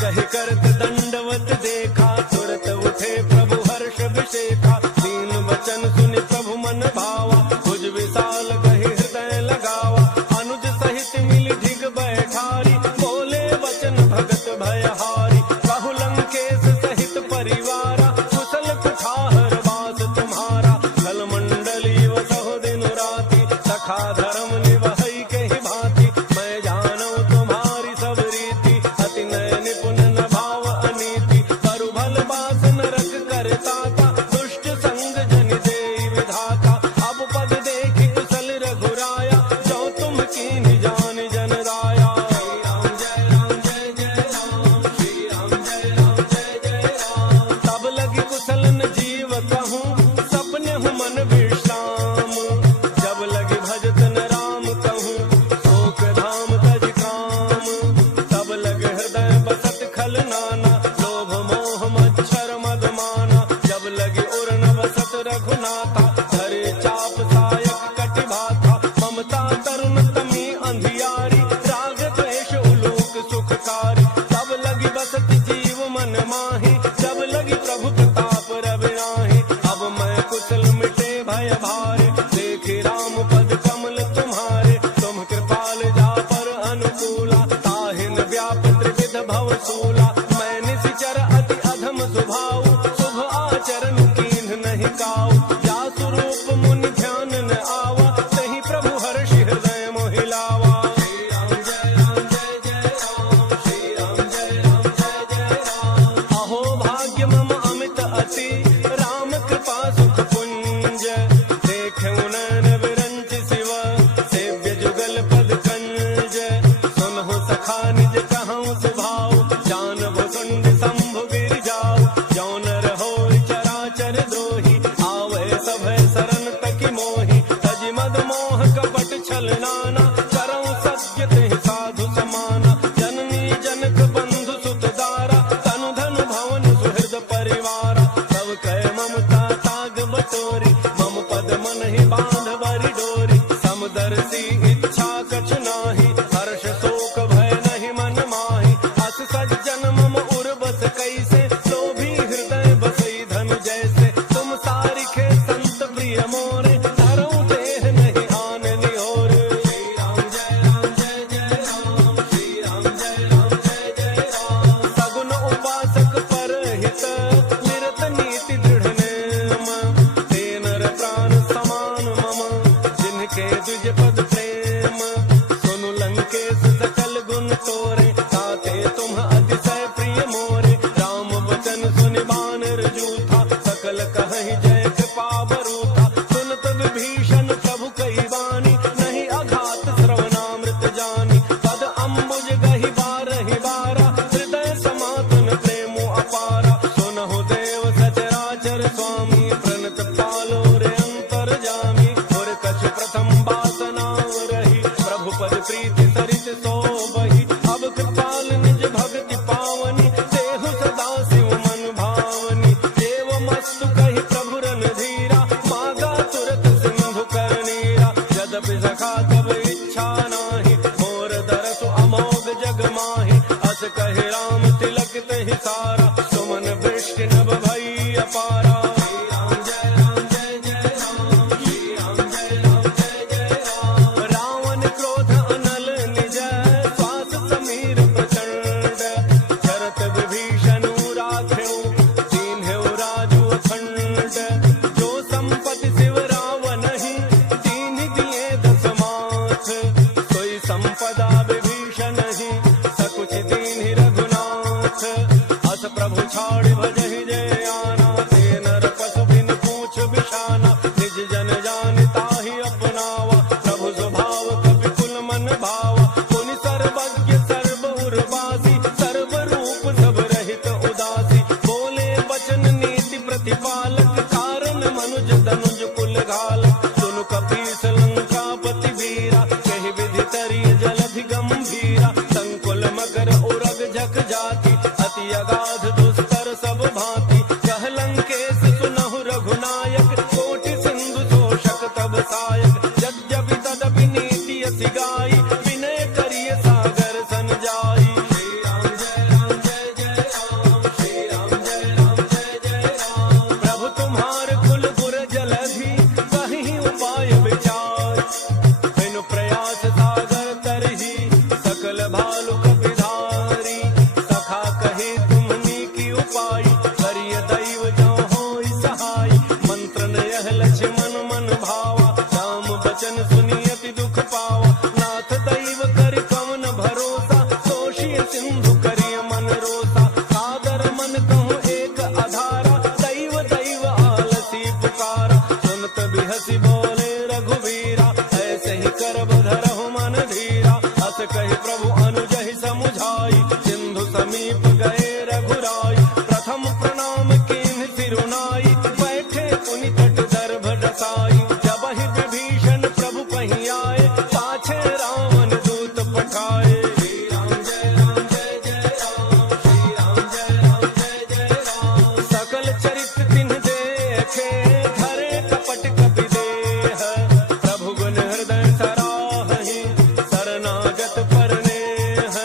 कही करत दंडवत देखा, तुरत उठे प्रभु हर्ष विषेखा। दीन वचन सुनि प्रभु मन भावा, भुज विशाल कही हृदय लगावा। अनुज सहित मिल ढिग बैठारी, बोले वचन भगत भयहारी। कहु लंकेश सहित परिवारा, कुशल कुठार वास तुम्हारा। खल मंडली वसहु दिन राति, सखा धर्म निवहई कहि भांति। मैं जानू तुम्हारी सब रीति, अति नय निपुण न भाव अनीति। करु भल बास नरक करताता, दुष्ट संग जन देई विधाता। अब पद देखि कुशल रघुराया, जो तुम कीन्हि जान जन राया। श्री राम जय राम जय जय राम, श्री राम जय राम जय जय राम। तब लगी कुशल न जीव कहूँ, सपने हूँ मन विश्राम। जब लगी भजत न राम कहूँ, शोक धाम तज काम। तब लगे हृदय बसत खल नाना, लोभ मोह मच्छर मद माना। जब लगी उर न बसत रघुनाथा, धरे चाप सायक कटि भाथा। ममता तरुण तमी अंधियारी, राग द्वेष उलूक सुखकारी। तब लगी बसत जीव मन माही, जब लगी प्रभु प्रताप रवि नाही। अब मैं कुशल मिटे भय भारे, देखि राम पद कमल तुम्हारे। तुम कृपाल जा पर अनुकूला, ताहिन व्याप त्रिविध भव सूला। मैं निशिचर अति अधम स्वभाव, शुभ आचरण कीन्ह नहीं काऊ। या स्वरूप मुनि ध्यान न आवा, तहि प्रभु हर्षि हृदय मोहिलावा। श्री राम जय राम जय जय राम, श्री राम जय राम जय जय राम। अहो भाग्य मम अमित अति, राम कृपा सुख पुंज। देखे नयन विरंच शिव, सेव्य जुगल पद कंज। सुनहु सखा निज कहूँ सुभाव, जानबो सुंड शंभु गिर जाऊ। जौन रहो चराचर द्रोही, आवे सभय शरण तकि मोहि। तजि मद मोह कपट छल नाना, करऊँ सत्य तेहि साधु समाना। जननी जनक बंधु सुत दारा, तनु धनु भवन सुहृद परिवारा। सब कह ममता ताग बटोरी, मम पद मन ही बांध बरि डोरी। समदर्शी इच्छा कछु नाही, हर्ष शोक भय नहीं मन माही। अस सज्जन मम उर बस कैसे, लोभी हृदय बसई धन जैसे। तुम सारिखे संत प्रिय मोरे, धरऊँ देह नहीं आन निहोर। श्री राम जय राम जय जय राम, श्री राम जय राम जय जय राम। सगुन उपासक पर हित, निरत नीति दृढ़ नेम। ते नर प्राण समान मम, जिनके द्विज पद प्रेम। सुनु लंकेश सकल गुण तोरे, ताते तुम अतिशय प्रिय मोरे। राम वचन सुनि बानर जूथा, सकल कहहि जय कृपा बरूथा। सुनत विभीषण प्रभु कई बानी, नहीं अघात श्रवणामृत जानी। पद अम्बुज गहि बारहि बारा, हृदय समातन प्रेम अपारा। सुनहु देव सचराचर स्वामी, प्रणत पालो रे अंतर जामी। और कछु प्रथम वासना रही, प्रभु पद प्रीति सरित सोबहि। अब कृपाल निज भगति पावनी, देहु सदा शिव मन भावनी। देव मस्तु कहि प्रभु रन धीरा, मागा तुरत सिंधु कर नीरा। यद्यपि सखा तब इच्छा नाही, मोर दरसु अमोघ जग माही। अस कहि राम तिलक तहि सारा, सुमन वृष्टि नभ भई अपारा। श्री राम जय राम जय जय राम, श्री राम जय राम जय जय राम। रावण क्रोध अनल निज, श्वास समीर प्रचंड। चरत विभीषण राख्यो, दीन्ह्यो राजु अखंड। जो संपत्ति शिव रावणहि, दीन्हि दिए दस माथ। सोई संपदा विभीषण ही, सकुच दीन्हि रघुनाथ। अस सिंधु करी मन रोसा, सादर मन कहूँ एक आधारा, दैव दैव आलसी पुकारा, सुनत बिहसी बोले रघुवीरा, ऐसे ही करब धरहु मन धीरा, अस कहि प्रभु अनुजहि समुझाई, सिंधु समीप गए रघुराई, प्रथम प्रणाम कीन्ह सिरुनाई, बैठे पुनि तट दर्भ डसाई, जब ही विभीषण प्रभु पही आए, पाछे रावण दूत पठाए, श्री राम जय राम जय जय राम, श्री राम जय राम जय जय राम, सकल चरित तिन्ह देखे, धरे कपट कपि देह, प्रभु गुण हृदय सराहहि, शरणागत परनेह,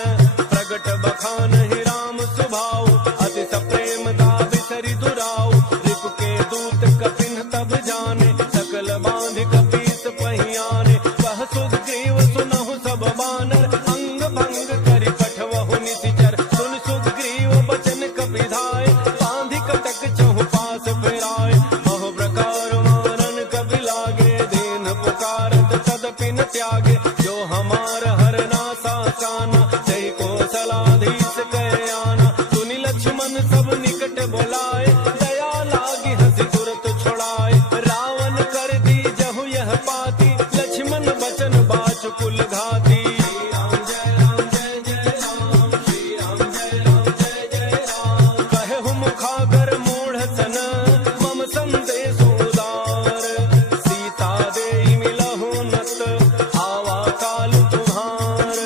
प्रगट बखानहि राम सुभाऊ, अति सप्रेम दाबिसरि दुराऊ, रिपु के दूत कपिन तब जाने, सकल बांध कपीस पहियाने, वह सुग्रीव सुनहु सब बानर, अंग भंग करि पठवहु निशिचर, सुन सुग्रीव बचन कपिधाय, बांधि कटक चहु पास फिराय, बहु प्रकार मारन कपि लागे, दीन पुकारत तदपि न त्यागे, जो हमार हरनासा काना, जय कौशलाधीश कह आना, सुनि लक्ष्मण सब निकट बोलाए, दया लागी हंसी तुरत छुड़ाए, रावण कर दी जहु यह पाती, लक्ष्मण बचन बाच कुल घाती, श्री राम जय राम जय जय राम, श्री राम जय राम जय जय राम, कहु मुखागर मूढ़ सन, मम संदेश उदार, सीता देहि मिलहु नत, आवा काल तुम्हार,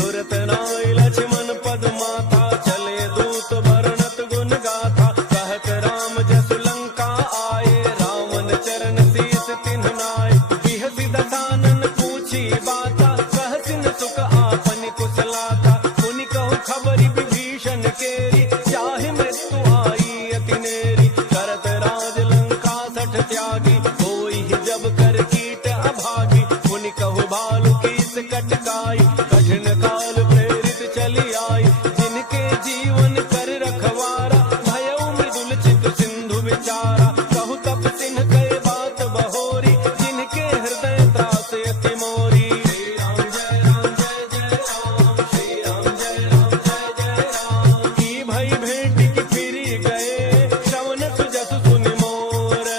तुरत नाय लक्ष्मण पद माथा, चले दूत वर्णत गुण गाथा, कहत राम जसु लंका आए, रावण चरण शीस तिन्ह नाय, बिहसि दसानन पूछी बाता, कहसिन सुख आपनि कुशलाता, पुनि कहु खबरि विभीषण केरी, चाहि मृत्यु आई अति नेरी, करत राज लंका सठ त्यागी, होई जब कर कीट अभागी, पुनि कहु भालु कीस कटकाई, कठिन काल प्रेरित चली आई, जिनके जीवन कर रखवारा, भयउ मृदुल चित सिंधु विचारा, कहु तप सिन्ह कहे बात बहोरी, जिनके हृदय त्रास अति मोरी, श्री राम जय राम जय जय राम, श्री राम जय राम जय जय राम, की भई भेंट की फिरी गए, श्रवण सुजसु सुनि मोर,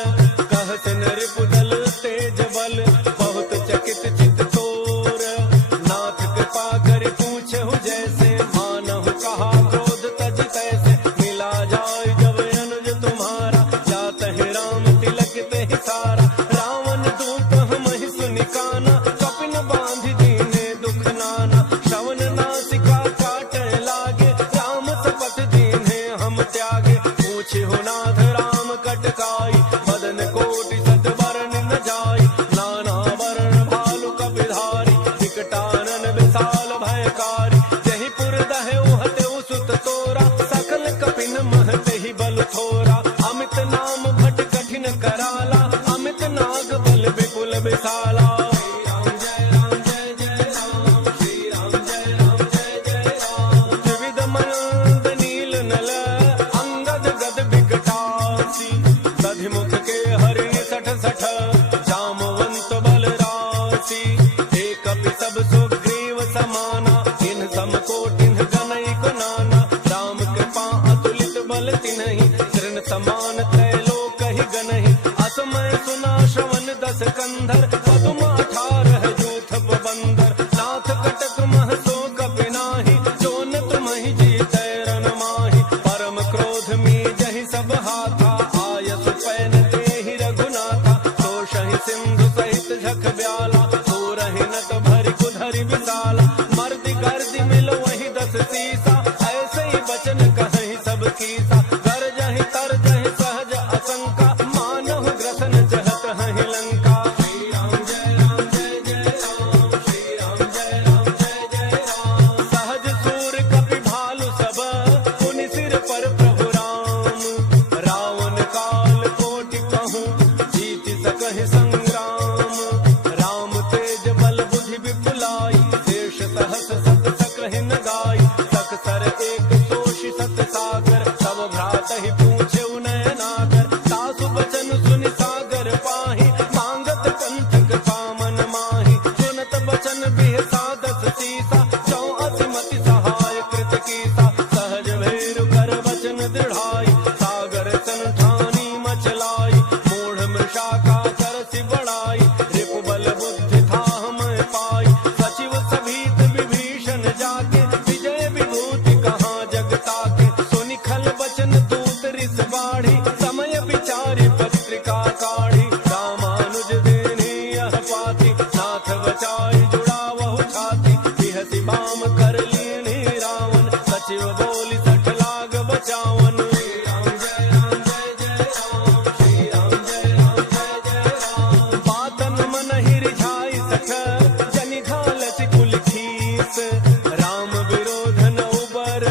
कहसन रिपुदल तेज बल, बहुत चकित चित तोर, नाथ कृपा कर पूछहु जैसे, मानहु कहा क्रोध तज तैसे, मिला जाय जब अनुज तुम्हारा, जात है राम तिलक ते सारा, रावण दूत हमहि सुनि काना, कपिन बांधि दीने दुख नाना, श्रवण नासिका काटे लागे, राम सपथ दीने हम त्यागे, पूछहु नाथ राम कटकाई, मदन कोटि सत बरन न जाई, नाना वरण भालु कपिधारी, विकटानन विशाल भयकारी, जहि पुर दहु हतउ सुत तोरा, सकल कपिन महते ही बल थोरा, अमित नाम भट कठिन कराला, अमित नाग बल विपुल विशाला, श्री राम जय राम जय जय राम, श्री राम जय राम जय जय राम, त्रिविध मयंक नील नल, अंगद गद विकटासी, दधिमुख के हरि सठ सठ, जामवंत बल राशि, एक कपि सब सुग्रीव समाना, इन सम कोटिन गनई को नाना, राम कृपा अतुलित बल तिन्हि, तृण समान त्रैलोक ही गनहि, असमय सुना श्रवण दस कंधर, पदुम 18 जूथ बंदर, नाथ कटक मह सो कपि नाही, जो न तुम्हि जीतै रन माहि, परम क्रोध में जहि सब हाथा, आयसु पैन तेहि रघुनाथा, तोषहि सिंधु सहित झख ब्याला, तोरहि नट भरि कुधरि विशाला, मर्दि गर्दि मिल वही 10 सीसा, ऐसे ही बचन कहि सब कीसा, गरजहि तरजहि सहज असंका, मानहु ग्रसन जहत हहि लंका, श्री राम जय राम जय जय राम, श्री राम जय राम जय जय राम, सहज सूर कपि भालु सब, पुनि सिर पर प्रभु राम, रावण काल कोटि कहूँ, जीति सकहि संग्राम, राम तेज बल बुद्धि विपुलाई, शेष सहस सत सकहि न गाई, सक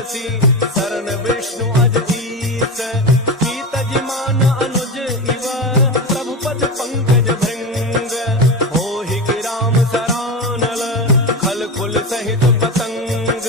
तुलसी शरण विष्णु अजईस की तजमान अनुज इव प्रभु पद पंकज भृंग होहि कि राम सरानल खल कुल सहित पतंग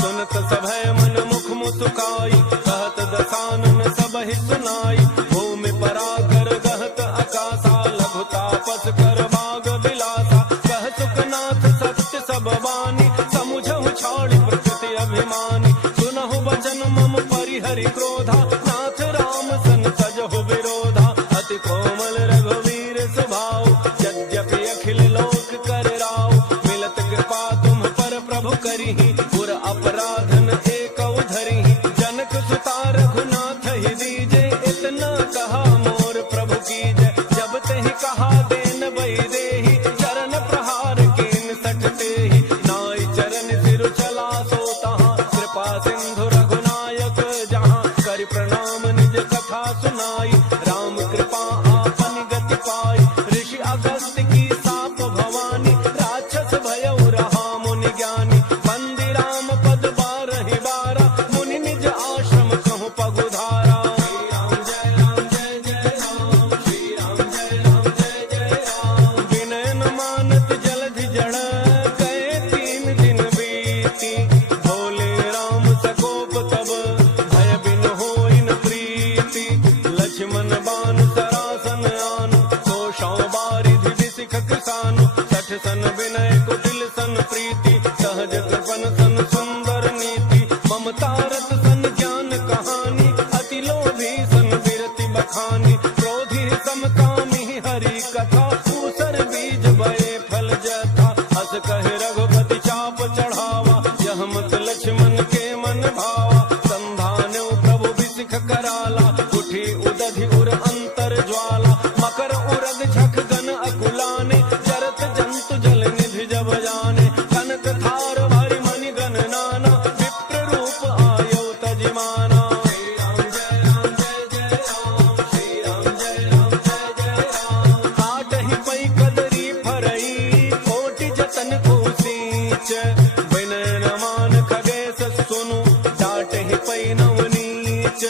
सुनत सभय मन मुख मुसुकाई कहत दसानन सबहि सुनाई भूमि पराकर गहत आकाशा लघु तापस कर बाग बिलासा कह सुखनाथ सत्य सब वाणी समुझहु छाड़ी प्रकृति अभिमानी सुनहु वचन मम परिहरि क्रोधा नाथ राम सन सजहु विरोधा अति कोमल रघुवीर स्वभाव यद्यपि अखिल लोक कर राव मिलत कृपा तुम पर प्रभु करिहि पुर अपराधन एक धरिहि जनक सुता रघुनाथ ही दीजे इतना कहा मोर प्रभु कीजय जब तहि कहा देन बई देहि चरण प्रहार कीन सटते ही नाई चरण सिर चला सोता कृपा सिंधु रघुनायक जहाँ करि प्रणाम निज कथा सुनाई राम कृपा आपन गति पाई ऋषि अगस्त्य की साप भवानी राक्षस भयउ रहा मुनि ज्ञानी बंदी राम पद बारहि बारा मुनि निज आश्रम कहु पगुधारा श्री राम जय राम श्री राम जय राम जय जय राम विनय न मानत जलधि जड़ गए 3 दिन बीती भोले राम सकोप तब भय बिन होई न प्रीति लक्ष्मण बान सरासन आनु कोशौ बारिधि विसिख किसानु सठ सन विनय कुटिल सन प्रीति सहज कृपन सन सुंदर नीति ममता रत सन ज्ञान कहानी अति लोभी सन विरति बखानी क्रोधी समकामी हरि कथा दूसर बीज बये फल जथा अस कहे रघुपति चाप चढ़ावा यह मत लक्ष्मण के मन भावा संधान प्रभु विसिख कराला उठी उदधि उर अंतर ज्वाला मकर उरग झख गन अकुलाने चरत जंतु जल निधि जब जाने कनक थार भरि मणि गण नाना विप्र रूप आयो तजिमाना श्री राम जय जय राम श्री राम जय जय राम काटहि पै कदरी फरई कोटि जतन को सींच विनय न मान खगेश सुनु डाटहि पै नवनीच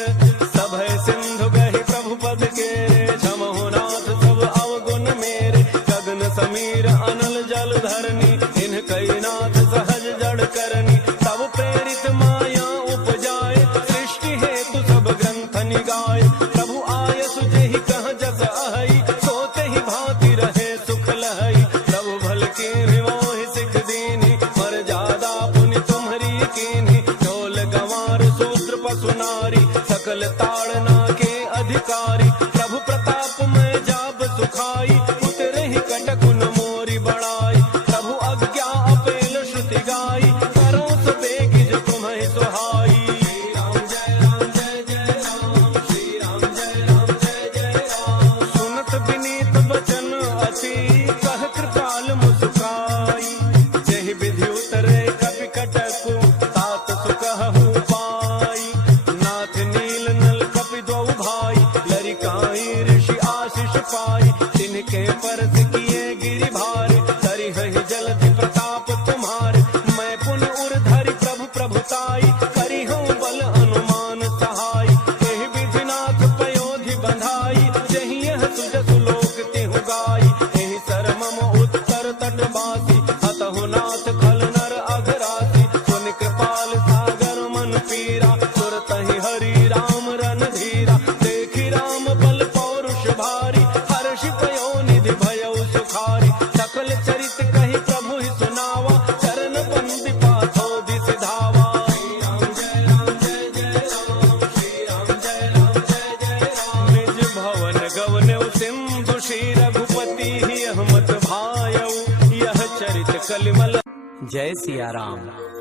सभय सिंधु गहि प्रभु पद के क्षमहु नाथ सब अवगुण मेरे गगन समीर अनल जल धरनी इन कई नाथ सहज जड़ करनी तब प्रेरित माया उपजाए सृष्टि हेतु सब ग्रंथ निगाए प्रभु आयस जेहि कह जस अहई सोते ही भांति रहे सुख लहई प्रभु भल की मोहि सिख दीनी मर जादा पुनि तुम्हरी कीनी ढोल गंवार सूत्र पशु नारी सकल ताड़ना के अधिकारी प्रभु प्रताप में जाब सुखाई उतरहि कटकुन मोरी बड़ाई प्रभु अज्ञा अपेल श्रुति गाई करो सो बेगी जो तुम्हें सुहाई श्री राम जय जय राम श्री राम जय जय राम सुनत विनीत बचन अति कह कृपाल मुस्काई जेहि विधि उतरे कपि कटकु तात सुकहु पाई नाथ नील नल कपि दो भाई लरिकाई ऋषि आशीष पाई तिनके परस किए गिरि भारे तरिहहि जलधि प्रताप तुम्हारे मैं पुन उर धरि प्रभु प्रभुताई करिहूँ बल अनुमान सहाय एहि विधिनाथ पयोधि बंधाई जहि यह सुजसु लोक तिहु गाई एहि सर मम उत्तर तट बासी अतहु नाथ खल नर अघरासी सुन कृपाल सागर मन पीरा सुरतहि हरि राम रन धीरा देखि राम बल पौरुष भारी हर्षि पयोनिधि भयउ सुखारी सकल चरित कहि प्रभु ही सुनावा चरण बंदी पाथो दिस धावा श्री राम जय राम श्री राम जय जय राम निज भवन गवनेउ सिंधु श्री रघुपति ही अहमत भायउ यह चरित कलिमल। जय सिया राम।